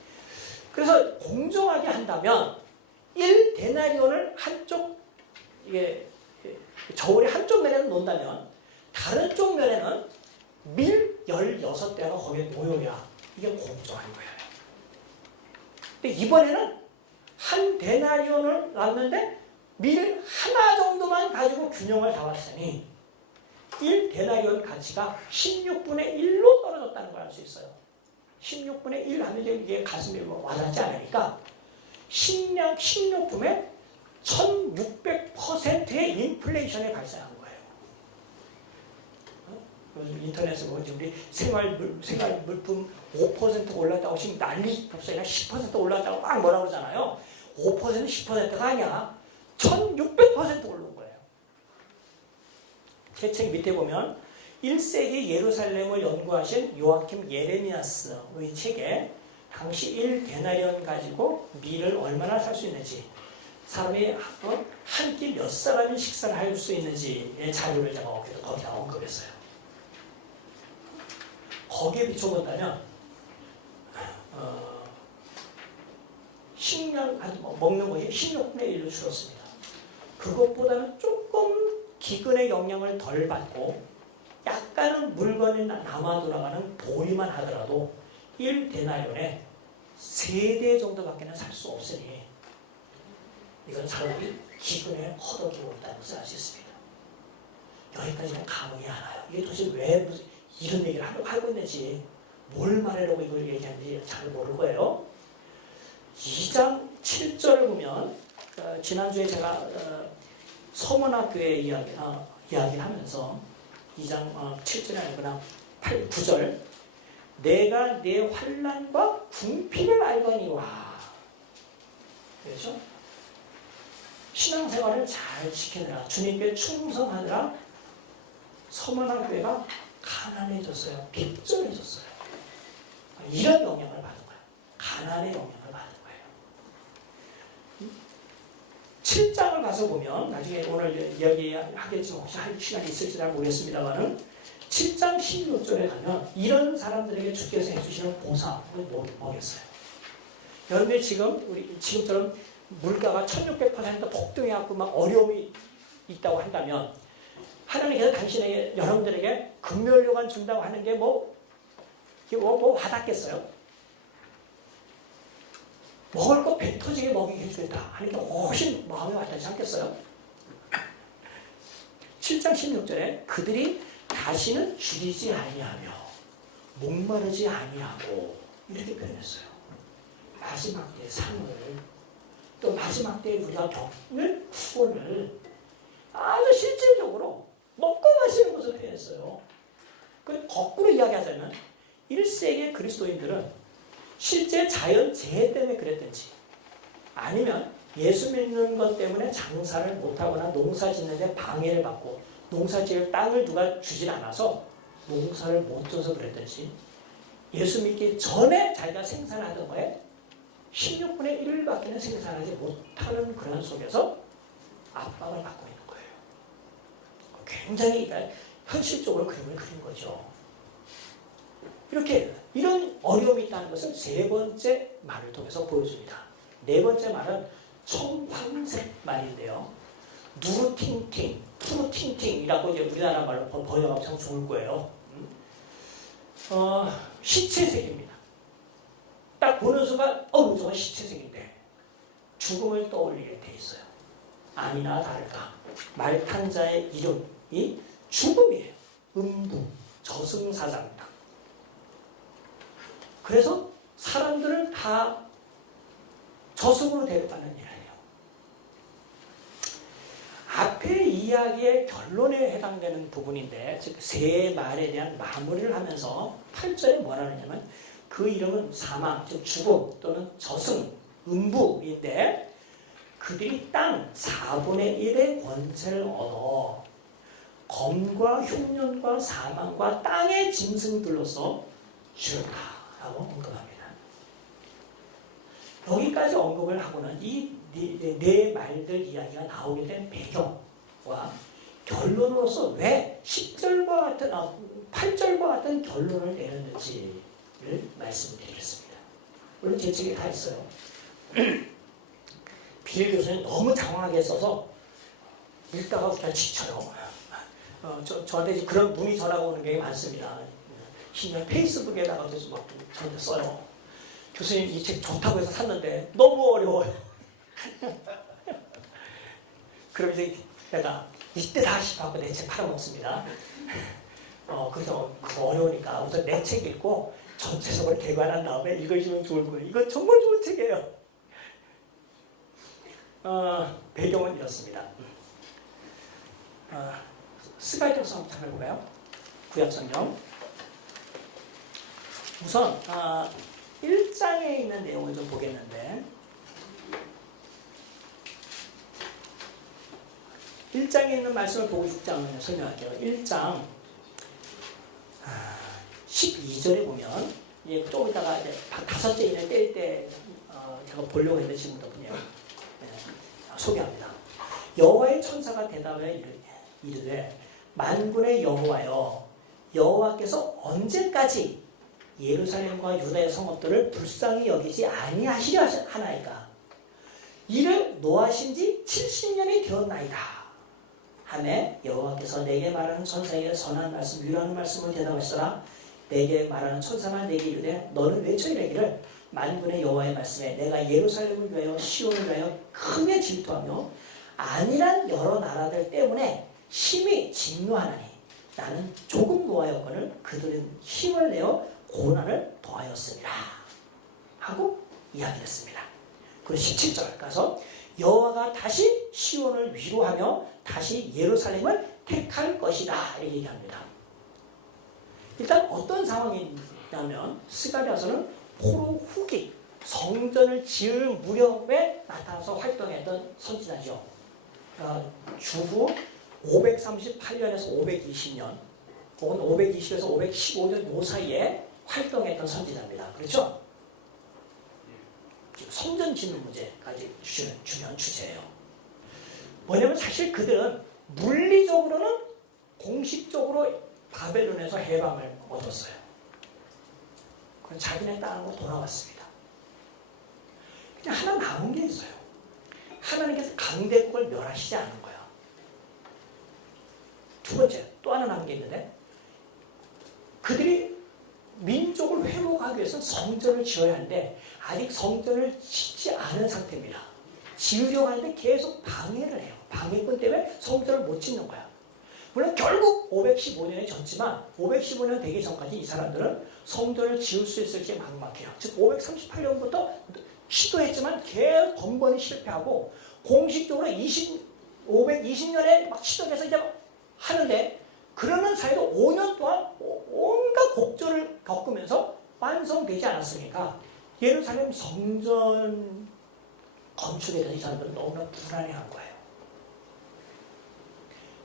그래서 공정하게 한다면 1데나리온을 한쪽 저울의 한쪽 면에는 놓는다면 다른 쪽 면에는 밀 16대가 거기에 놓여야 이게 공정한 거예요. 근데 이번에는 한 데나리온을 놨는데 밀 하나 정도만 가지고 균형을 잡았으니 1데나리온 가치가 16분의 1로 떨어졌다는 걸 알 수 있어요. 16분의 1 하면 이게 가슴에 와닿지 않으니까 식료품에 1600%의 인플레이션이 발생한 거예요. 인터넷에 보면 우리 생활물품 5% 올랐다고 지금 난리 법석이나 10% 올랐다고 막 뭐라 그러잖아요. 5% 10%가 아니야. 1600% 오른 거예요. 제 책 밑에 보면 1세기 예루살렘을 연구하신 요아킴 예레미야스의 책에 당시 1데나리온 가지고 밀을 얼마나 살 수 있는지, 사람이 한 끼 몇 사람이 식사를 할 수 있는지의 자료를 제가 거기다 언급했어요. 거기에 비춰본다면 먹는 것이 16분의 1로 줄었습니다. 그것보다는 조금 기근의 영향을 덜 받고 약간은 물건이 남아 돌아가는 보이만 하더라도 1데나리온에 3대 정도밖에는 살 수 없으니 이건 사람이 기근에 허덕이고 있다는 것을 알 수 있습니다. 여기까지는 감흥이 안 와요. 이게 도대체 왜 이런 얘기를 하고 있는지, 뭘 말하려고 이걸 얘기하는지 잘 모를 거예요. 2장 7절을 보면 지난주에 제가 서문학교의 이야기를 하면서 2장 7절이 아니구나 9절 내가 내 환난과 궁핍을 알거니와. 그렇죠? 신앙생활을 잘 지키느라 주님께 충성하느라 서문학교회가 가난해졌어요. 빚절해졌어요. 이런 영향을 받은 거예요. 가난의 영향을 받은 거예요. 7장을 가서 보면 나중에 오늘 이야기하겠지만 혹시 할 시간이 있을지 잘 모르겠습니다만은 7장 16절에 가면 이런 사람들에게 주께서 해주시는 보상을 뭐겠어요? 여러분들 지금처럼 물가가 1600% 폭등해갖고 막 어려움이 있다고 한다면 하나님께서 당신에게 여러분들에게 금멸료관 준다고 하는 게 뭐 와닿겠어요? 먹을 거 배 터지게 먹이게 해주겠다 하니까 훨씬 마음에 와닿지 않겠어요? 7장 16절에 그들이 다시는 줄이지 아니하며 목마르지 아니하고 이렇게 표현했어요. 마지막 때의 상을 또 마지막 때에 우리가 겪을 구원을 아주 실질적으로 먹고 마시는 것을 표현했어요. 거꾸로 이야기하자면 1세기 그리스도인들은 실제 자연재해 때문에 그랬든지 아니면 예수 믿는 것 때문에 장사를 못하거나 농사 짓는데 방해를 받고 농사 지을 땅을 누가 주질 않아서 농사를 못 져서 그랬든지 예수 믿기 전에 자기가 생산하던 거에 16분의 1밖에는 생산하지 못하는 그런 속에서 압박을 받고 있는 거예요. 굉장히 현실적으로 그림을 그린 거죠. 이렇게 이런 어려움이 있다는 것을 세 번째 말을 통해서 보여줍니다. 네 번째 말은 청황색 말인데요. 누르팅팅, 푸르팅팅이라고 이제 우리나라 말로 번역하면 참 좋을 거예요. 시체색입니다. 딱 보는 순간 저건 시체색인데 죽음을 떠올리게 돼 있어요. 아니나 다를까 말 탄 자의 이름이 죽음이에요. 음부, 저승사자입니다. 그래서 사람들을 다 저승으로 데려가는 일을 해요. 앞에 이야기의 결론에 해당되는 부분인데 즉 세 말에 대한 마무리를 하면서 8절에 뭐라 하냐면 그 이름은 사망, 즉 죽음 또는 저승, 음부인데 그들이 땅 4분의 1의 권세를 얻어 검과 흉년과 사망과 땅의 짐승들로서 죽였다라고 언급합니다. 여기까지 언급을 하고는 이 네 말들 이야기가 나오게 된 배경과 결론으로서 왜 10절과 같은 8절과 같은 결론을 내렸는지를 말씀드리겠습니다. 물론 제 책에 다 있어요. 빌 교수는 너무 장황하게 써서 읽다가 그냥 지쳐요. 저한테 그런 문의 전화가 오는 게 많습니다. 페이스북에다가 막 저한테 써요. 교수님 이 책 좋다고 해서 샀는데 너무 어려워요. 그럼 이제 내가 이때 다시 하고 내 책 팔아먹습니다. 그래서 그거 어려우니까 우선 내 책 읽고 전체적으로 개관한 다음에 읽으시면 좋을 거예요. 이거 정말 좋은 책이에요. 배경은 이렇습니다. 스가랴서 한번 찾아볼까요? 구약성경. 우선 1장에 있는 내용을 좀 보겠는데 1장에 있는 말씀을 보고 싶지 않으면 설명할게요. 1장 12절에 보면 조금 있다가 이제 다섯째 인을 뗄 때 제가 보려고 했는데 지금부터 그냥 소개합니다. 여호와의 천사가 대답해 이르되 만군의 여호와여 여호와께서 언제까지 예루살렘과 유다의 성읍들을 불쌍히 여기지 아니하시려 하나이까 이를 노하신 지 70년이 되었나이다 하매 여호와께서 내게 말하는 천사에게 선한 말씀 유하는 말씀을 대답하시더라. 내게 말하는 천사가 내게 이르되 너는 외쳐 이르기를 만군의 여호와의 말씀에 내가 예루살렘을 위하여 시온을 위하여 크게 질투하며 안일한 여러 나라들 때문에 심히 진노하나니 나는 조금 노하였거늘 그들은 힘을 내어 고난을 더하였습니다 하고 이야기했습니다. 그리고 17절 가서 여호와가 다시 시온을 위로하며 다시 예루살렘을 택할 것이다 이렇게 얘기합니다. 일단 어떤 상황이냐면 스가랴서는 포로 후기 성전을 지을 무렵에 나타나서 활동했던 선지자죠. 주후 538년에서 520년 혹은 520에서 515년 요 사이에 활동했던 선지자입니다. 그렇죠? 성전 짓는 문제까지 중요한 주제예요. 뭐냐면 사실 그들은 물리적으로는 공식적으로 바벨론에서 해방을 얻었어요. 그럼 자기네 땅으로 돌아왔습니다. 그냥 하나 남은 게 있어요. 하나님께서 강대국을 멸하시지 않은 거야. 두 번째, 또 하나 남은 게 있는데, 그들이 민족을 회복하기 위해서 성전을 지어야 하는데 아직 성전을 짓지 않은 상태입니다. 지으려고 하는데 계속 방해를 해요. 방해꾼 때문에 성전을 못 짓는 거야. 물론 결국 515년에 졌지만 515년 되기 전까지 이 사람들은 성전을 지을 수 있을지 막막해요. 즉 538년부터 시도했지만 계속 번번이 실패하고 공식적으로 520년에 막 시도해서 이제 하는데 그러는 사이도 5년 동안 온갖 곡절을 겪으면서 완성되지 않았으니까 예루살렘 성전 건축에 대해서 이 사람들은 너무나 불안해한 거예요.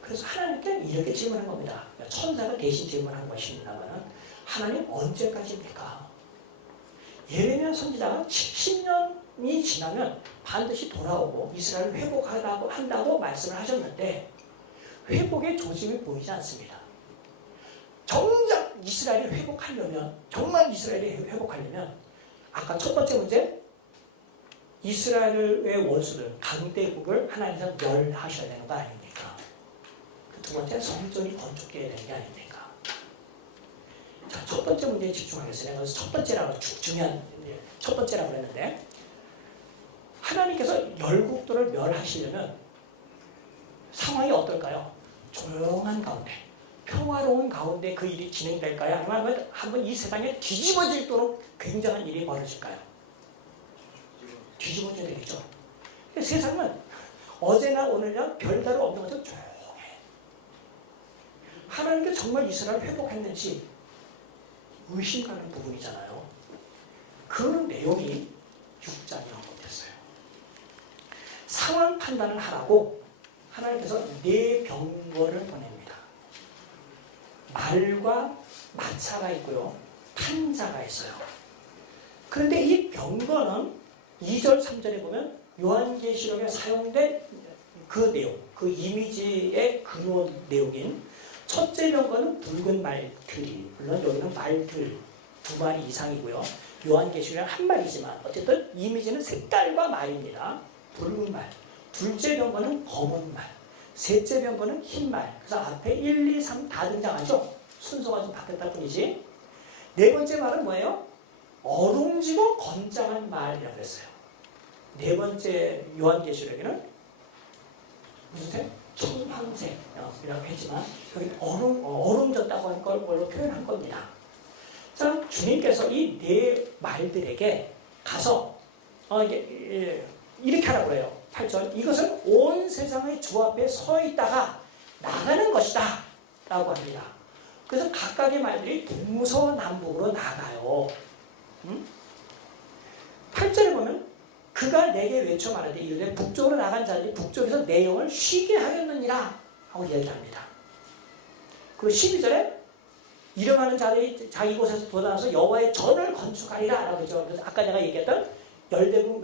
그래서 하나님께 이렇게 질문한 겁니다. 천사가 대신 질문한 것입니다만 하나님 언제까지입니까? 예레미야 선지자가 70년이 지나면 반드시 돌아오고 이스라엘을 회복한다고 말씀을 하셨는데 회복의 조짐이 보이지 않습니다. 정작 이스라엘이 회복하려면 정말 이스라엘이 회복하려면 아까 첫 번째 문제 이스라엘의 원수들 강대국을 하나님께서 멸하셔야 되는 거 아닙니까? 두 번째 성전이 건축되어야 되는 게 아닙니까? 자, 첫 번째 문제에 집중하겠습니다. 그래서 첫 번째라고 중요한 첫 번째라고 했는데 하나님께서 열국들을 멸하시려면 상황이 어떨까요? 조용한 가운데, 평화로운 가운데 그 일이 진행될까요? 아니면 한번 이 세상에 뒤집어질도록 굉장한 일이 벌어질까요? 뒤집어져야 되겠죠. 세상은 어제나 오늘이나 별다른 없는 것처럼 조용해. 하나님께 정말 이스라엘을 회복했는지 의심가는 부분이잖아요. 그 내용이 6장에 언급됐어요. 상황 판단을 하라고 하나님께서 4병거를 보냅니다. 말과 마차가 있고요. 탄자가 있어요. 그런데 이 병거는 2절, 3절에 보면 요한계시록에 사용된 그 내용, 그 이미지의 근원 내용인 첫째 병거는 붉은 말들이, 물론 여기는 말들 2마리 이상이고요. 요한계시록은 1마리지만 어쨌든 이미지는 색깔과 말입니다. 붉은 말. 둘째 병거는 검은 말. 셋째 병거는 흰 말. 그래서 앞에 1, 2, 3 다 등장하죠. 순서가 좀 바뀌었다 뿐이지. 네 번째 말은 뭐예요? 어룽지고 건장한 말이라고 했어요. 네 번째 요한계시록에는 무슨 색? 청황색이라고 했지만 여기 어룽졌다고 한 걸로 표현한 겁니다. 자, 주님께서 이 네 말들에게 가서 이렇게 하라고 해요. 8절 이것은 온 세상의 주 앞에 서 있다가 나가는 것이다 라고 합니다. 그래서 각각의 말들이 동서남북으로 나가요. 8절에 보면 그가 내게 외쳐 말하되 이르되 북쪽으로 나간 자들이 북쪽에서 내 영을 쉬게 하겠느니라 하고 얘기합니다. 그리고 12절에 이름하는 자들이 자기 곳에서 돋아나서 여호와의 전을 건축하리라 라고 하죠. 그래서 아까 내가 얘기했던 열대국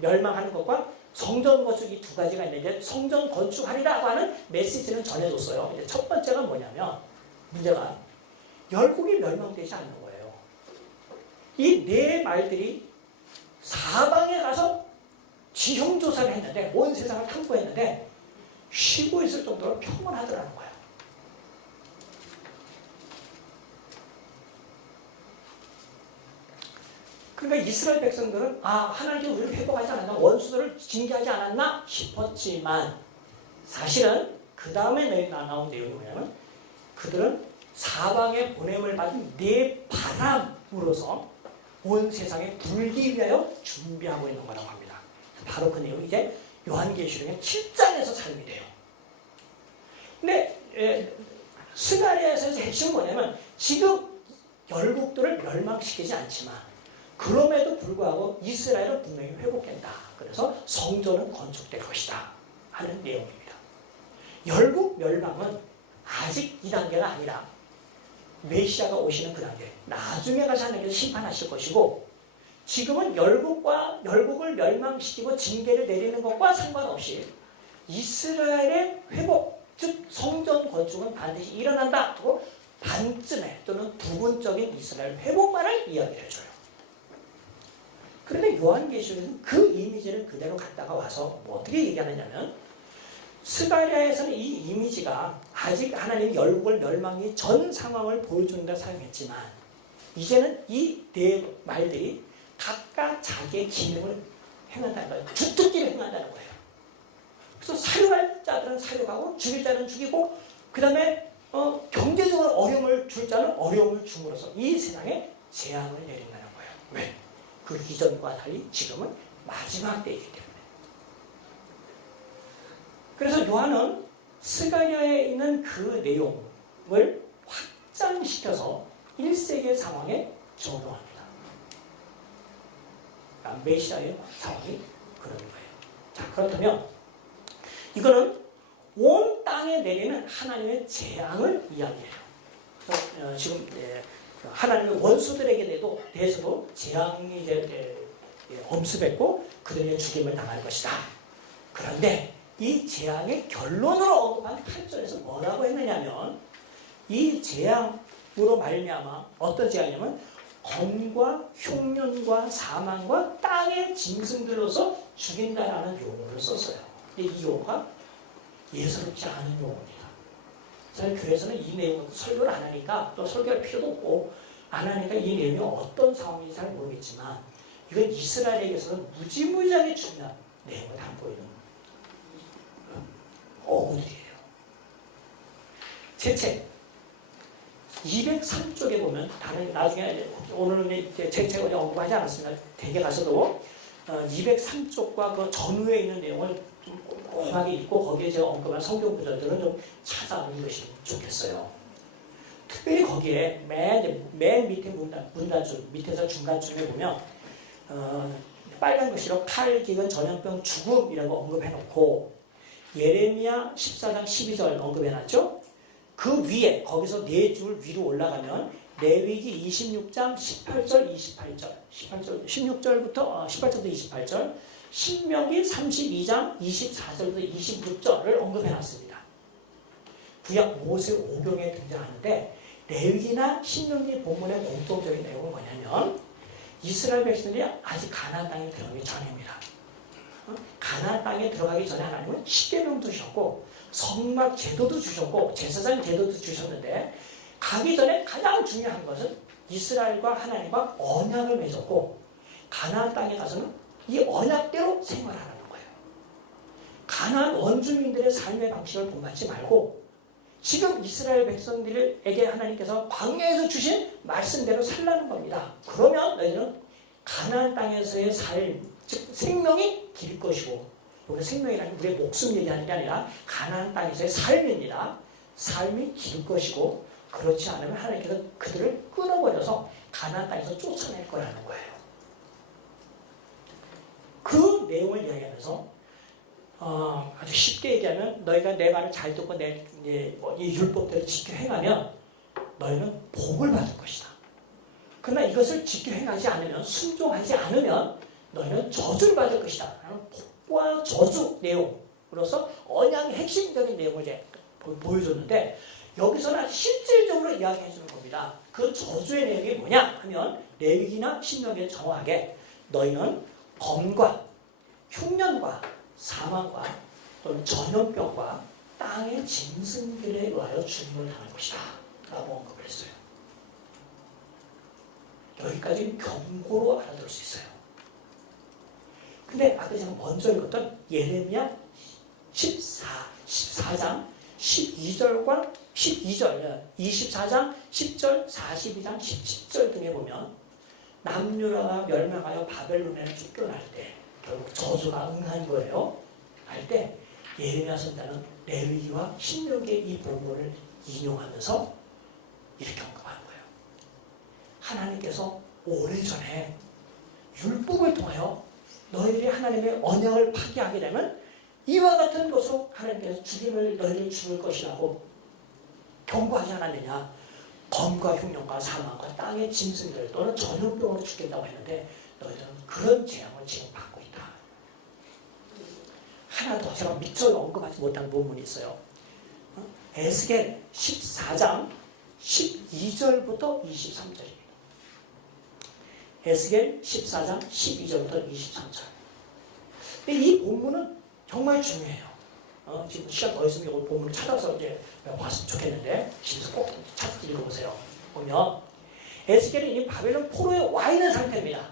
멸망하는 것과 성전 건축이 두 가지가 있는데 성전 건축하리라고 하는 메시지는 전해줬어요. 이제 첫 번째가 뭐냐면 문제가 열국이 멸망되지 않는 거예요. 이 네 말들이 사방에 가서 지형조사를 했는데 온 세상을 탐구했는데 쉬고 있을 정도로 평온하더라는 거예요. 그러니까 이스라엘 백성들은 하나님께 우리를 회복하지 않았나, 원수들을 징계하지 않았나 싶었지만 사실은 그 다음에 나온 내용이 뭐냐면 그들은 사방에 보냄을 받은 네 바람으로서 온 세상에 불기 위하여 준비하고 있는 거라고 합니다. 바로 그 내용이 이제 요한계시록의 7장에서 사용이 돼요. 근데 스가랴에서 핵심은 뭐냐면 지금 열국들을 멸망시키지 않지만 그럼에도 불구하고 이스라엘은 분명히 회복된다. 그래서 성전은 건축될 것이다 하는 내용입니다. 열국 멸망은 아직 이 단계가 아니라 메시아가 오시는 그 단계, 나중에 가서 하나님께서 심판하실 것이고, 지금은 열국을 멸망시키고 징계를 내리는 것과 상관없이 이스라엘의 회복, 즉 성전 건축은 반드시 일어난다 하고 반쯤에 또는 부분적인 이스라엘 회복만을 이야기를 해줘요. 그런데 요한계시록에서는 그 이미지를 그대로 갖다가 와서 뭐 어떻게 얘기하느냐면, 스가랴에서는 이 이미지가 아직 하나님의 열국을 멸망이 전 상황을 보여준다 사용했지만, 이제는 이 네 말들이 각각 자기의 기능을 행한다는 거예요. 주특기를 행한다는 거예요. 그래서 사륙할 자들은 사륙하고 죽일 자는 죽이고, 그 다음에 경제적으로 어려움을 줄 자는 어려움을 줌으로써 이 세상에 재앙을 내린다는 거예요. 왜? 그 이전과 달리 지금은 마지막 때이기 때문에. 그래서 요한은 스가랴에 있는 그 내용을 확장시켜서 1세기의 상황에 적용합니다. 그러니까 메시아의 상황이 그런 거예요. 자, 그렇다면 이거는 온 땅에 내리는 하나님의 재앙을 이야기해요. 그래서 지금 하나님의 원수들에게 대해서도 재앙이 이제 엄습했고 그들의 죽임을 당할 것이다. 그런데 이 재앙의 결론으로 언급한 8절에서 뭐라고 했느냐면, 이 재앙으로 말미암아 어떤 재앙이냐면 검과 흉년과 사망과 땅의 짐승들로서 죽인다라는 용어를 썼어요. 근데 이 용어가 예사롭지 않은 용어입니다. 저희 교회에서는 이 내용을 설교를 안 하니까, 또 설교할 필요도 없고 안 하니까 이 내용이 어떤 상황인지 잘 모르겠지만, 이건 이스라엘에게서는 무지무지하게 중요한 내용을 담고 있는 어구들이에요. 제 책 203쪽에 보면, 다른 나중에 오늘은 제 책을 언급하지 않았습니다. 댁에 가서도 203쪽과 그 전후에 있는 내용을 좀 꼼꼼하게 읽고 거기에 제가 언급한 성경 구절들은 좀 찾아보는 것이 좋겠어요. 특별히 거기에 맨 밑에 문단줄 밑에서 중간쯤에 보면 빨간 글씨로 칼, 기근, 전염병, 죽음이라고 언급해놓고, 예레미야 14장 12절18해놨죠. 그 위에 거기서 4줄 위로 올라가면 레위기 26장 18절 28절 16절부터 18절부터 28절, 신명기 32장 24절부터 26절을 언급해놨습니다. 구약 모세 오경에 등장하는데, 레위기나 신명기 본문의 공통적인 내용은 뭐냐면, 이스라엘 백성들이 아직 가나안 땅에 들어가기 전입니다. 가나안 땅에 들어가기 전에 하나님은 십계명도 주셨고 성막 제도도 주셨고 제사장 제도도 주셨는데, 가기 전에 가장 중요한 것은 이스라엘과 하나님과 언약을 맺었고, 가나안 땅에 가서는 이 언약대로 생활하라는 거예요. 가나안 원주민들의 삶의 방식을 본받지 말고 지금 이스라엘 백성들에게 하나님께서 광야에서 주신 말씀대로 살라는 겁니다. 그러면 너희는 가나안 땅에서의 삶, 즉 생명이 길 것이고, 여기 생명이라는 우리의 목숨 얘기하는 게 아니라 가나안 땅에서의 삶입니다. 삶이 길 것이고, 그렇지 않으면 하나님께서 그들을 끊어버려서 가나안 땅에서 쫓아낼 거라는 거예요. 그 내용을 이야기하면서 아주 쉽게 얘기하면, 너희가 내 말을 잘 듣고 이 율법대로 지켜 행하면 너희는 복을 받을 것이다. 그러나 이것을 지켜 행하지 않으면, 순종하지 않으면 너희는 저주를 받을 것이다. 복과 저주 내용으로서 언약의 핵심적인 내용을 이제 보여줬는데, 여기서는 실질적으로 이야기해 주는 겁니다. 그 저주의 내용이 뭐냐 하면, 레위기나 신명기에 정확하게 너희는 검과 흉년과 사망과 또는 전염병과 땅의 짐승들에 의하여 죽임을 당할 것이다 라고 언급을 했어요. 여기까지는 경고로 알아들을 수 있어요. 근데 아까 제가 먼저 읽었던 예레미야 14장 12절과 12절, 24장 10절, 42장 17절 등에 보면, 남유다가 멸망하여 바벨론에 쫓겨날 때 결국 저주가 응한 거예요. 할 때 예레미야 선자는 레위기와 신명기의 이 본문을 인용하면서 이렇게 언급하는 거예요. 하나님께서 오래전에 율법을 통하여 너희들이 하나님의 언약을 파기하게 되면 이와 같은 것으로 하나님께서 너희를 죽일 것이라고 경고하지 않았느냐. 검과 흉년과 사망과 땅의 짐승들 또는 전염병으로 죽겠다고 했는데 너희들은 그런 재앙을 지금 받고 있다. 하나 더 제가 미처 언급하지 못한 부분이 있어요. 에스겔 14장 12절부터 23절입니다. 에스겔 14장 12절부터 23절. 이 본문은 정말 중요해요. 지금 시간 더 있으면 이 본문을 찾아서 이제 봤으면 좋겠는데 집에서 꼭 찾아서 읽어보세요. 보면 에스겔이 이 바벨론 포로에 와 있는 상태입니다.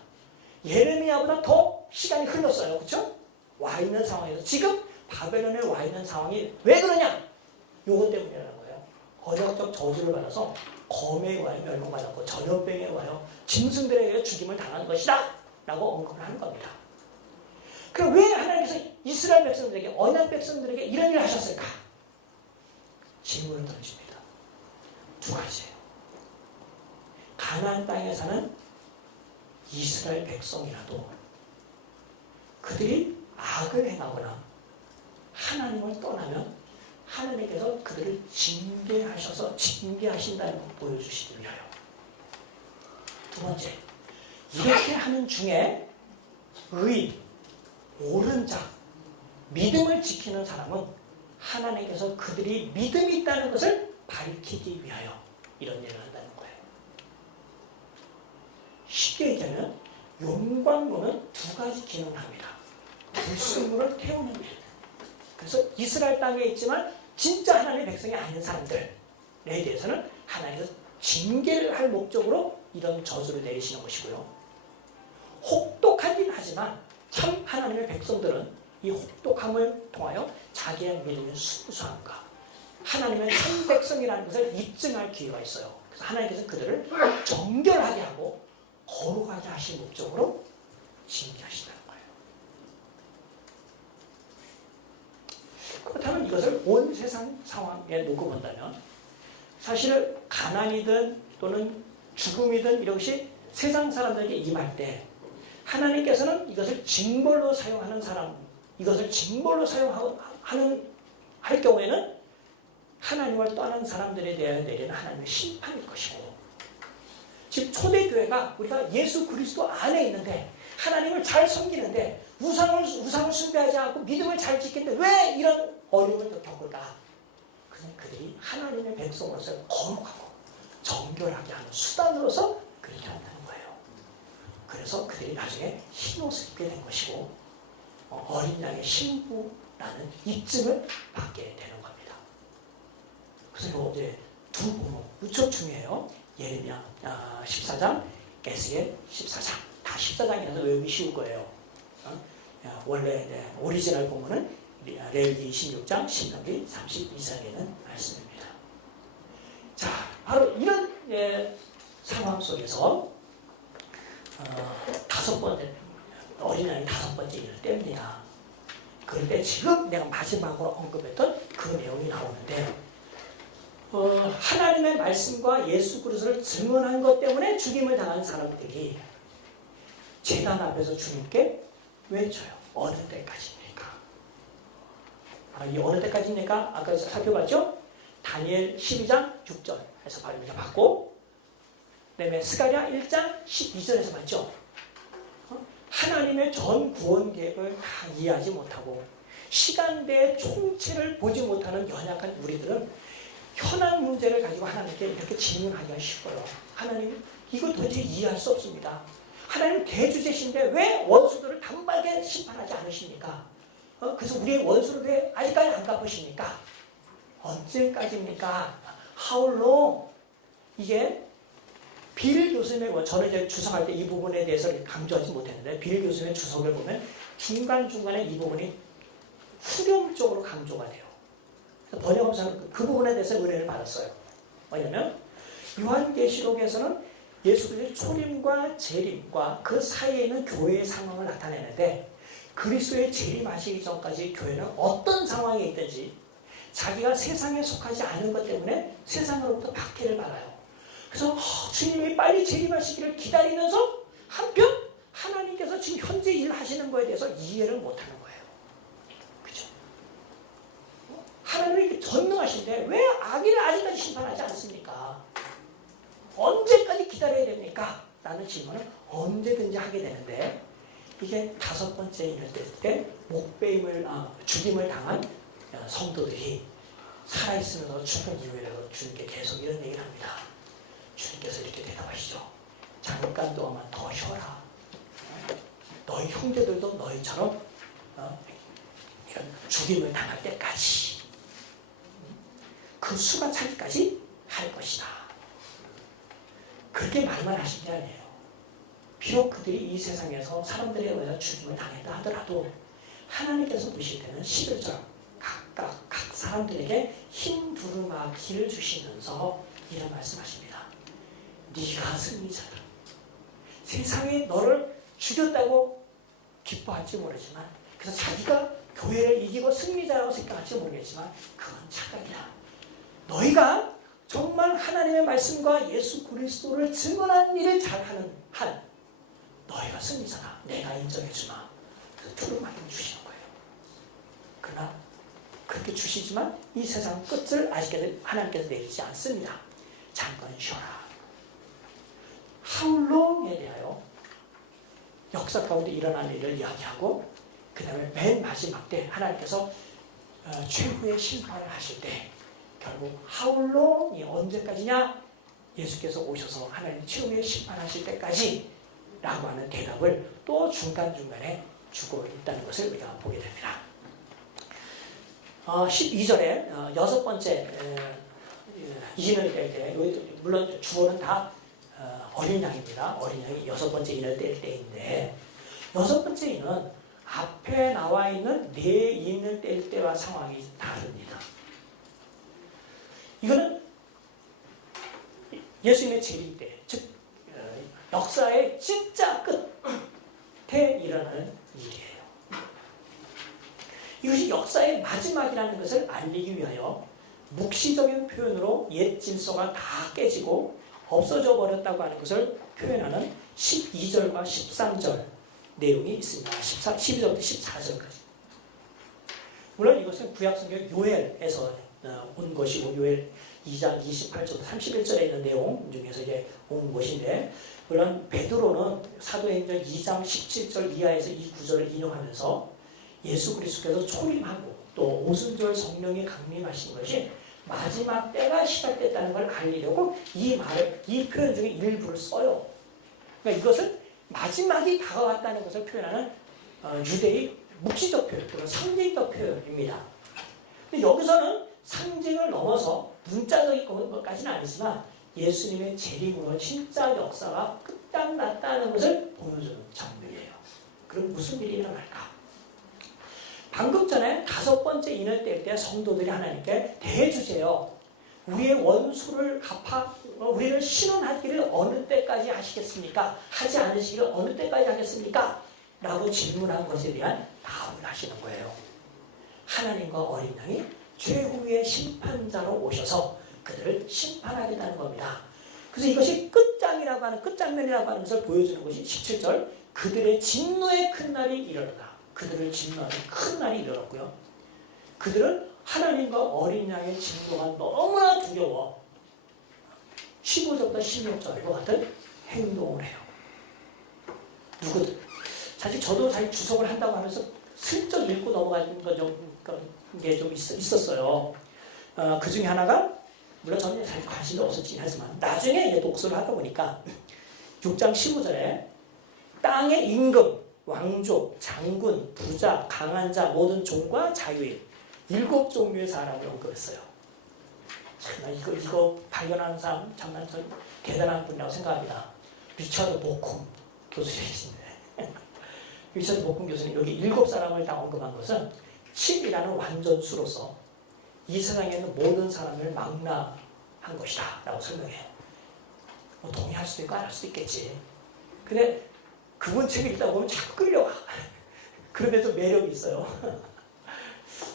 예레미야보다 더 시간이 흘렀어요. 그렇죠? 와 있는 상황에서 지금 바벨론에 와 있는 상황이 왜 그러냐? 요것 때문이라는 거예요. 거역적 저주를 받아서 검에 와요. 멸망받았고 전염병에 와요. 짐승들에게 죽임을 당하는 것이다. 라고 언급을 하는 겁니다. 그럼 왜 하나님께서 이스라엘 백성들에게 언약 백성들에게 이런 일을 하셨을까? 질문을 던집니다. 두 가지예요. 가나안 땅에 사는 이스라엘 백성이라도 그들이 악을 행하거나 하나님을 떠나면 하나님께서 그들을 징계하셔서 징계하신다는 걸 보여주시기 위하여. 두 번째, 이렇게 하는 중에 옳은 자, 믿음을 지키는 사람은 하나님께서 그들이 믿음이 있다는 것을 밝히기 위하여 이런 일을 한다는 거예요. 쉽게 얘기하면 용광로는 두 가지 기능을 합니다. 불순물을 태우는 일. 그래서 이스라엘 땅에 있지만 진짜 하나님의 백성이 아닌 사람들에 대해서는 하나님께서 징계를 할 목적으로 이런 저주를 내리시는 것이고요. 혹독하긴 하지만 참 하나님의 백성들은 이 혹독함을 통하여 자기의 믿음의 순수함과 하나님의 참 백성이라는 것을 입증할 기회가 있어요. 그래서 하나님께서 그들을 정결하게 하고 거룩하게 하실 목적으로 징계하신다는 거예요. 그렇다면 이것을 온 세상 상황에 놓고 본다면 사실 가난이든 또는 죽음이든 이것이 세상 사람들에게 임할 때 하나님께서는 이것을 징벌로 사용하는 사람, 이것을 징벌로 할 경우에는 하나님을 떠난 사람들에 대하여 내리는 하나님의 심판일 것이고, 지금 초대교회가 우리가 예수 그리스도 안에 있는데 하나님을 잘 섬기는데 우상을 숭배하지 않고 믿음을 잘 지키는데 왜 이런 어려움을 겪을까? 그냥 그들이 하나님의 백성으로서 거룩하고 정결하게 하는 수단으로서 그렇게 한다는 거예요. 그래서 그들이 나중에 흰옷을 입게 된 것이고 어린 양의 신부라는 입증을 받게 되는 겁니다. 그래서 이제 두 부분 무척 중요해요. 예레미야 14장, 에스겔 14장. 다 14장이라서 외우기 쉬울 거예요. 원래 오리지널 본문은 레위기 26장, 신명기 32장에 있는 말씀입니다. 자, 바로 이런 상황 속에서 다섯 번째, 어린아이 다섯 번째 일을 뗍니다. 그럴 때 지금 내가 마지막으로 언급했던 그 내용이 나오는데, 하나님의 말씀과 예수 그리스도를 증언한 것 때문에 죽임을 당한 사람들이 제단 앞에서 주님께 외쳐요. 어느 때까지입니까? 이 어느 때까지입니까? 아까 살펴봤죠? 다니엘 12장 6절에서 바로 이렇게 봤고, 그 다음에 스가랴 1장 12절에서 봤죠? 하나님의 전 구원 계획을 다 이해하지 못하고 시간대의 총체를 보지 못하는 연약한 우리들은 현안 문제를 가지고 하나님께 이렇게 질문하기가 쉽어요. 하나님, 이거 도대체 이해할 수 없습니다. 하나님 대주제신데 왜 원수들을 단박에 심판하지 않으십니까? 그래서 우리의 원수를 왜 아직까지 안 갚으십니까? 언제까지입니까? How long? 이게 빌 교수님의, 저는 이제 주석할 때 이 부분에 대해서 강조하지 못했는데, 빌 교수님의 주석을 보면 중간중간에 이 부분이 후렴적으로 강조가 돼요. 번역하면서 그 부분에 대해서 은혜를 받았어요. 왜냐하면 요한계시록에서는 예수 그리스도의 초림과 재림과 그 사이에 있는 교회의 상황을 나타내는데, 그리스도의 재림하시기 전까지 교회는 어떤 상황에 있든지 자기가 세상에 속하지 않은 것 때문에 세상으로부터 박해를 받아요. 그래서 주님이 빨리 재림하시기를 기다리면서 한편 하나님께서 지금 현재 일하시는 거에 대해서 이해를 못하는 거예요. 그렇죠? 하나님이 이렇게 전능하신데 왜 악인을 아직까지 심판하지 않습니까? 언제까지 기다려야 됩니까? 라는 질문을 언제든지 하게 되는데 이게 5번째 일을 때 목배임을 죽임을 당한 성도들이 살아있으면서 죽은 이후에라도 주님께 계속 이런 얘기를 합니다. 주님께서 이렇게 대답하시죠. 잠깐 동안만 더 쉬어라. 너희 형제들도 너희처럼 이런 죽임을 당할 때까지 그 수가 차기까지 할 것이다. 그렇게 말만 하신 게 아니에요. 비록 그들이 이 세상에서 사람들에 의해서 죽임을 당했다 하더라도 하나님께서 보실 때는 11절 각각 각 사람들에게 흰 두루마기를 주시면서 이런 말씀하십니다. 네가 승리자다. 세상이 너를 죽였다고 기뻐할지 모르지만 그래서 자기가 교회를 이기고 승리자라고 생각할지 모르겠지만 그건 착각이다. 너희가 정말 하나님의 말씀과 예수 그리스도를 증언하는 일을 잘하는 한 너희가 승리자다. 내가 인정해주마. 그래서 두루마기를 주시는 거예요. 그러나 그렇게 주시지만 이 세상 끝을 아직까지 하나님께서 내리지 않습니다. 잠깐 쉬어라. How long에 대하여 역사 가운데 일어난 일을 이야기하고 그 다음에 맨 마지막 때 하나님께서 최후의 심판을 하실 때 결국 How long이 언제까지냐? 예수께서 오셔서 하나님 최후의 심판하실 때까지 라고 하는 대답을 또 중간중간에 주고 있다는 것을 우리가 보게 됩니다. 12절에 6번째 인을 뗄 때, 물론 주어는 다 어린 양입니다. 어린 양이 6번째 인을 뗄 때인데 6번째 인은 앞에 나와 있는 4인을 뗄 때와 상황이 다릅니다. 이거는 예수님의 재림 때, 즉 역사의 진짜 끝에 일어나는 일이에요. 이것이 역사의 마지막이라는 것을 알리기 위하여 묵시적인 표현으로 옛 질서가 다 깨지고 없어져 버렸다고 하는 것을 표현하는 12절과 13절 내용이 있습니다. 12절부터 14절까지. 물론 이것은 구약성경 요엘에서 온 것이고 요엘 2장 28절부터 31절에 있는 내용 중에서 이제 온 것인데 물론 베드로는 사도행전 2장 17절 이하에서 이 구절을 인용하면서 예수 그리스도께서 초림하고 또 오순절 성령이 강림하신 것이 마지막 때가 시작됐다는 걸 알리려고 이 표현 중에 일부를 써요. 그러니까 이것은 마지막이 다가왔다는 것을 표현하는 유대의 묵시적 표현, 또는 상징적 표현입니다. 근데 여기서는 상징을 넘어서 문자적인 것까지는 아니지만 예수님의 재림으로 진짜 역사가 끝장났다는 것을 보여주는 장면이에요. 그럼 무슨 일이 일어날까? 방금 전에 5번째 인을 뗄 때 성도들이 하나님께 대주제요. 우리의 원수를 우리를 신원하기를 어느 때까지 하시겠습니까? 하지 않으시기를 어느 때까지 하겠습니까? 라고 질문한 것에 대한 답을 하시는 거예요. 하나님과 어린 양이 최후의 심판자로 오셔서 그들을 심판하겠다는 겁니다. 그래서 이것이 끝장이라고 하는 끝장면이라고 하는 것을 보여주는 것이 17절 그들의 진노의 큰 날이 일어나다. 그들을 진노하는 큰 날이 일어났고요. 그들은 하나님과 어린 양의 진노가 너무나 두려워 15절부터 16절과 같은 행동을 해요. 누구들? 사실 저도 사실 주석을 한다고 하면서 슬쩍 읽고 넘어가는 게 좀 있었어요. 그 중에 하나가 물론 저는 사실 관심도 없었긴 하지만 나중에 이제 독서를 하다 보니까 6장 15절에 땅의 임금, 왕족, 장군, 부자, 강한 자, 모든 종과 자유인 7종류의 사람을 언급했어요. 참, 이거 발견하는 사람 정말 대단한 분이라고 생각합니다. 리처드 보쿰 교수님이신데 리처드 보쿰 교수님 여기 7사람을 다 언급한 것은 7이라는 완전수로서 이 세상에 있는 모든 사람을 망라한 것이다 라고 설명해요. 뭐 동의할 수도 있고 안 할 수도 있겠지. 근데 그분 책을 읽다 보면 자꾸 끌려와. 그런데도 매력이 있어요.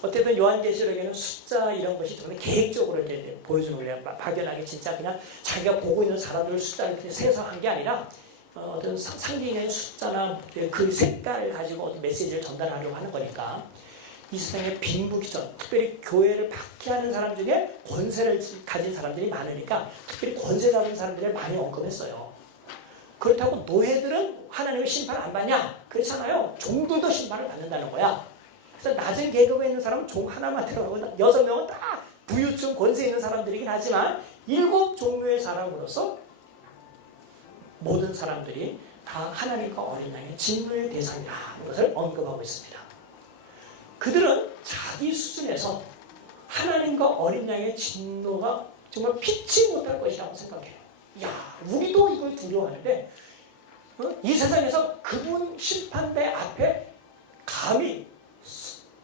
어쨌든 요한계시록에는 숫자 이런 것이 정말 계획적으로 이렇게 보여주는 거예요. 막연하게 진짜 그냥 자기가 보고 있는 사람들 숫자를 세서 한 게 아니라 어떤 상징의 숫자나 그 색깔을 가지고 어떤 메시지를 전달하려고 하는 거니까 이 세상에 빈부귀천, 특별히 교회를 박해하는 사람 중에 권세를 가진 사람들이 많으니까 특별히 권세 가진 사람들을 많이 언급했어요. 그렇다고 노예들은 하나님의 심판 안 받냐? 그렇잖아요. 종들도 심판을 받는다는 거야. 그래서 낮은 계급에 있는 사람은 종 하나만 들어가고 6명은 다 부유층 권세 있는 사람들이긴 하지만 7 종류의 사람으로서 모든 사람들이 다 하나님과 어린 양의 진노의 대상이라는 것을 언급하고 있습니다. 그들은 자기 수준에서 하나님과 어린 양의 진노가 정말 피치 못할 것이라고 생각해요. 야, 우리도 이걸 두려워하는데 이 세상에서 그분 심판대 앞에 감히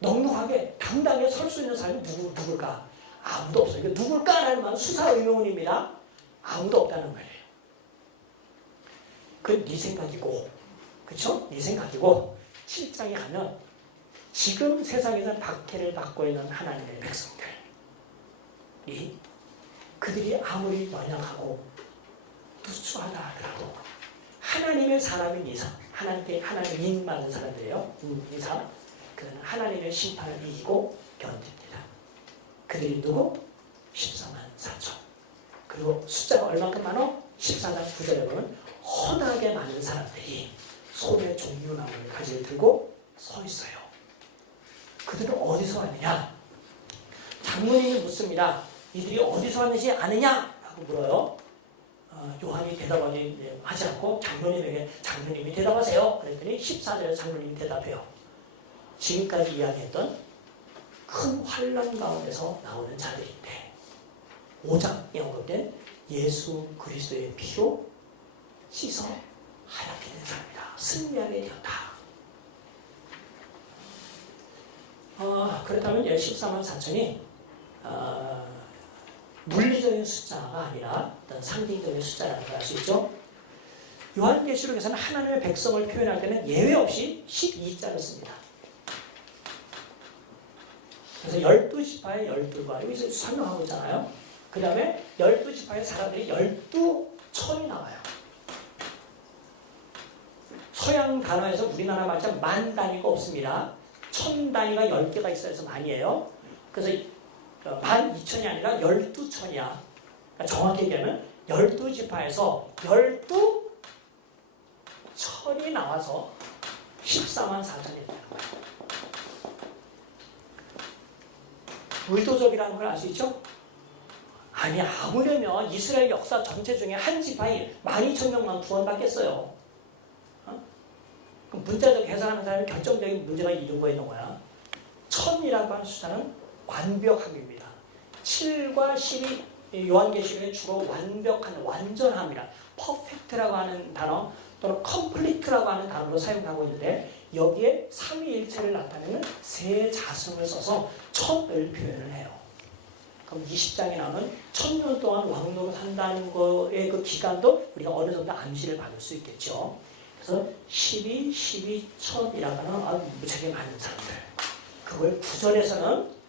넉넉하게 당당하게 설 수 있는 사람이 누굴까? 아무도 없어요. 이게 누굴까라는 말은 수사 의문입니다. 아무도 없다는 말이에요. 그건 네 생각이고, 그렇죠? 네 생각이고 7장에 가면 지금 세상에서 박해를 받고 있는 하나님의 백성들이 그들이 아무리 연약하고 누추하다 하더라도 하나님의 사람인 이상, 하나님 인 많은 사람들이에요. 이상, 그는 하나님의 심판을 이기고 견딥니다. 그들이 누구? 14만 4천. 그리고 숫자가 얼마큼 많어? 14장 9절에 보면 허다하게 많은 사람들이 손에 종려나무를 가지고 들고 서 있어요. 그들은 어디서 왔느냐? 장로님이 묻습니다. 이들이 어디서 왔는지 아느냐? 라고 물어요. 요한이 대답하지 하지 않고 장로님이 대답하세요. 그랬더니 14절에 장로님이 대답해요. 지금까지 이야기했던 큰 환난 가운데서 나오는 자들인데 5장에 언급된 예수 그리스도의 피로 씻어 하얗게 된 사람이다. 승리하게 되었다. 그렇다면 14만 4천이 물리적인 숫자가 아니라 어떤 상징적인 숫자라는 걸 알 수 있죠. 요한계시록에서는 하나님의 백성을 표현할 때는 예외 없이 12자를 씁니다. 그래서 12지파의 12과 여기서 설명하고 있잖아요. 그 다음에 12지파의 사람들이 12천이 나와요. 서양 단어에서 우리나라 말처럼 만 단위가 없습니다. 천 단위가 10개가 있어서 만이에요. 그래서 12,000이 아니라 12천이야. 그러니까 정확히 얘기하면 12지파에서 12천이 나와서 14만 4천이 되는 거예요. 의도적이라는 걸 알 수 있죠? 아니, 아무려면 이스라엘 역사 전체 중에 한 지파에 12,000명만 구원받겠어요. 그럼 문자적 해석하는 사람이 결정적인 문제가 이루고 있는 거야. 1000이라고 하는 숫자는 완벽함입니다. 7과 10이 요한계시록에 주로 완벽한, 완전함이라 퍼펙트라고 하는 단어 또는 컴플리트라고 하는 단어로 사용하고 있는데 여기에 삼위일체를 나타내는 세 자성을 써서 1000을 표현을 해요. 그럼 20장에 나오는 1000년 동안 왕노릇 한다는 거의 그 기간도 우리가 어느 정도 암시를 받을 수 있겠죠. 그래서 12, 1000이라고 하는 무지하게 많은 사람들. 그걸 9절에서는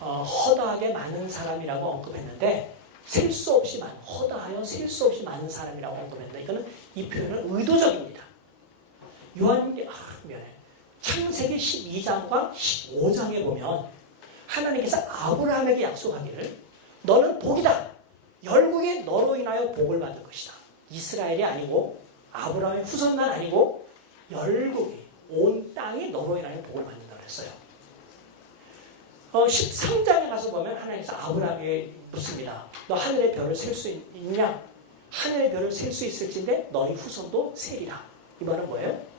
허다하게 많은 사람이라고 언급했는데 셀 수 없이 많은, 허다하여 셀 수 없이 많은 사람이라고 언급했는데 이거는 이 표현은 의도적입니다. 창세기 12장과 15장에 보면 하나님께서 아브라함에게 약속하기를 너는 복이다. 열국이 너로 인하여 복을 받을 것이다. 이스라엘이 아니고 아브라함의 후손만 아니고 열국이 온 땅이 너로 인하여 복을 받는다고 했어요. 13장에 가서 보면 하나님께서 아브라함에게 묻습니다. 너 하늘의 별을 셀 수 있냐? 하늘의 별을 셀 수 있을진데 너희 후손도 세리라. 이 말은 뭐예요?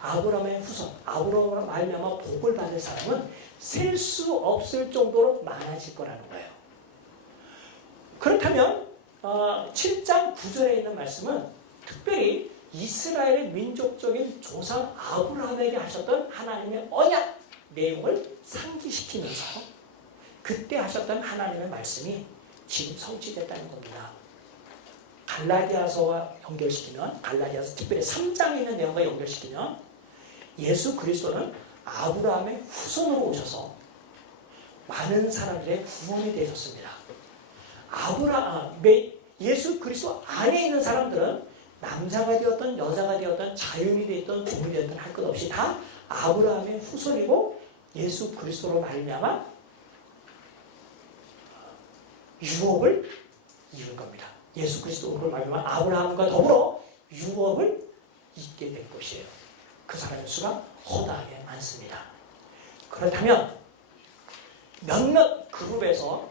아브라함의 후손, 아브라함으로 말미암아 복을 받을 사람은 셀 수 없을 정도로 많아질 거라는 거예요. 그렇다면 7장 9절에 있는 말씀은 특별히 이스라엘의 민족적인 조상 아브라함에게 하셨던 하나님의 언약 내용을 상기시키면서 그때 하셨던 하나님의 말씀이 지금 성취됐다는 겁니다. 갈라디아서와 연결시키면, 갈라디아서 특별히 3장에 있는 내용과 연결시키면 예수 그리스도는 아브라함의 후손으로 오셔서 많은 사람들의 구원이 되셨습니다. 예수 그리스도 안에 있는 사람들은 남자가 되었던 여자가 되었던 자유인이 되었던 종이 되었던 할 것 없이 다 아브라함의 후손이고 예수 그리스도로 말미암아 유업을 이룰 겁니다. 예수 그리스도로 말미암아 아브라함과 더불어 유업을 잇게 될 것이에요. 그 사람의 수가 허다하게 많습니다. 그렇다면 몇몇 그룹에서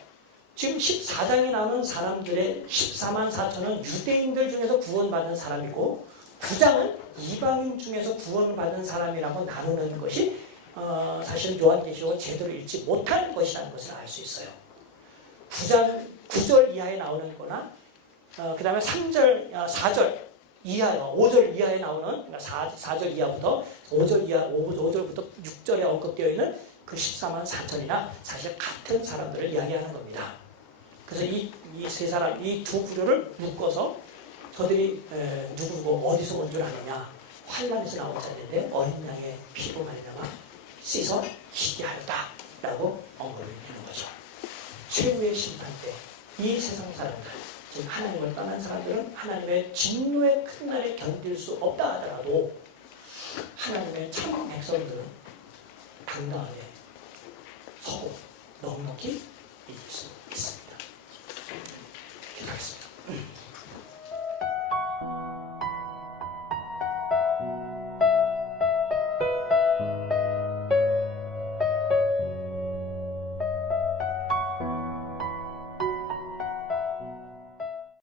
지금 14장에 나오는 사람들의 14만 4천은 유대인들 중에서 구원받은 사람이고 9장은 이방인 중에서 구원받은 사람이라고 나누는 것이 사실 요한계시록을 제대로 읽지 못한 것이라는 것을 알 수 있어요. 9절 이하에 나오는 거나 그 다음에 4절 이하요, 5절 이하에 나오는, 그러니까 4절 이하부터 5절 이하, 5절부터 6절에 언급되어 있는 그 14만 4천이나 사실 같은 사람들을 이야기하는 겁니다. 그래서 이 세 사람, 이 두 부류를 묶어서 저들이 누구고 어디서 온 줄 아느냐, 환란에서 나온 자인데 어린 양의 피로 말미암아 씻어 지게 하였다 라고 언급을 하는 거죠. 최후의 심판 때 이 세상 사람들, 즉 하나님을 떠난 사람들은 하나님의 진노의 큰 날에 견딜 수 없다 하더라도 하나님의 참 백성들은 당당하게 서고 넉넉히 이길 수 있습니다. 기도하겠습니다.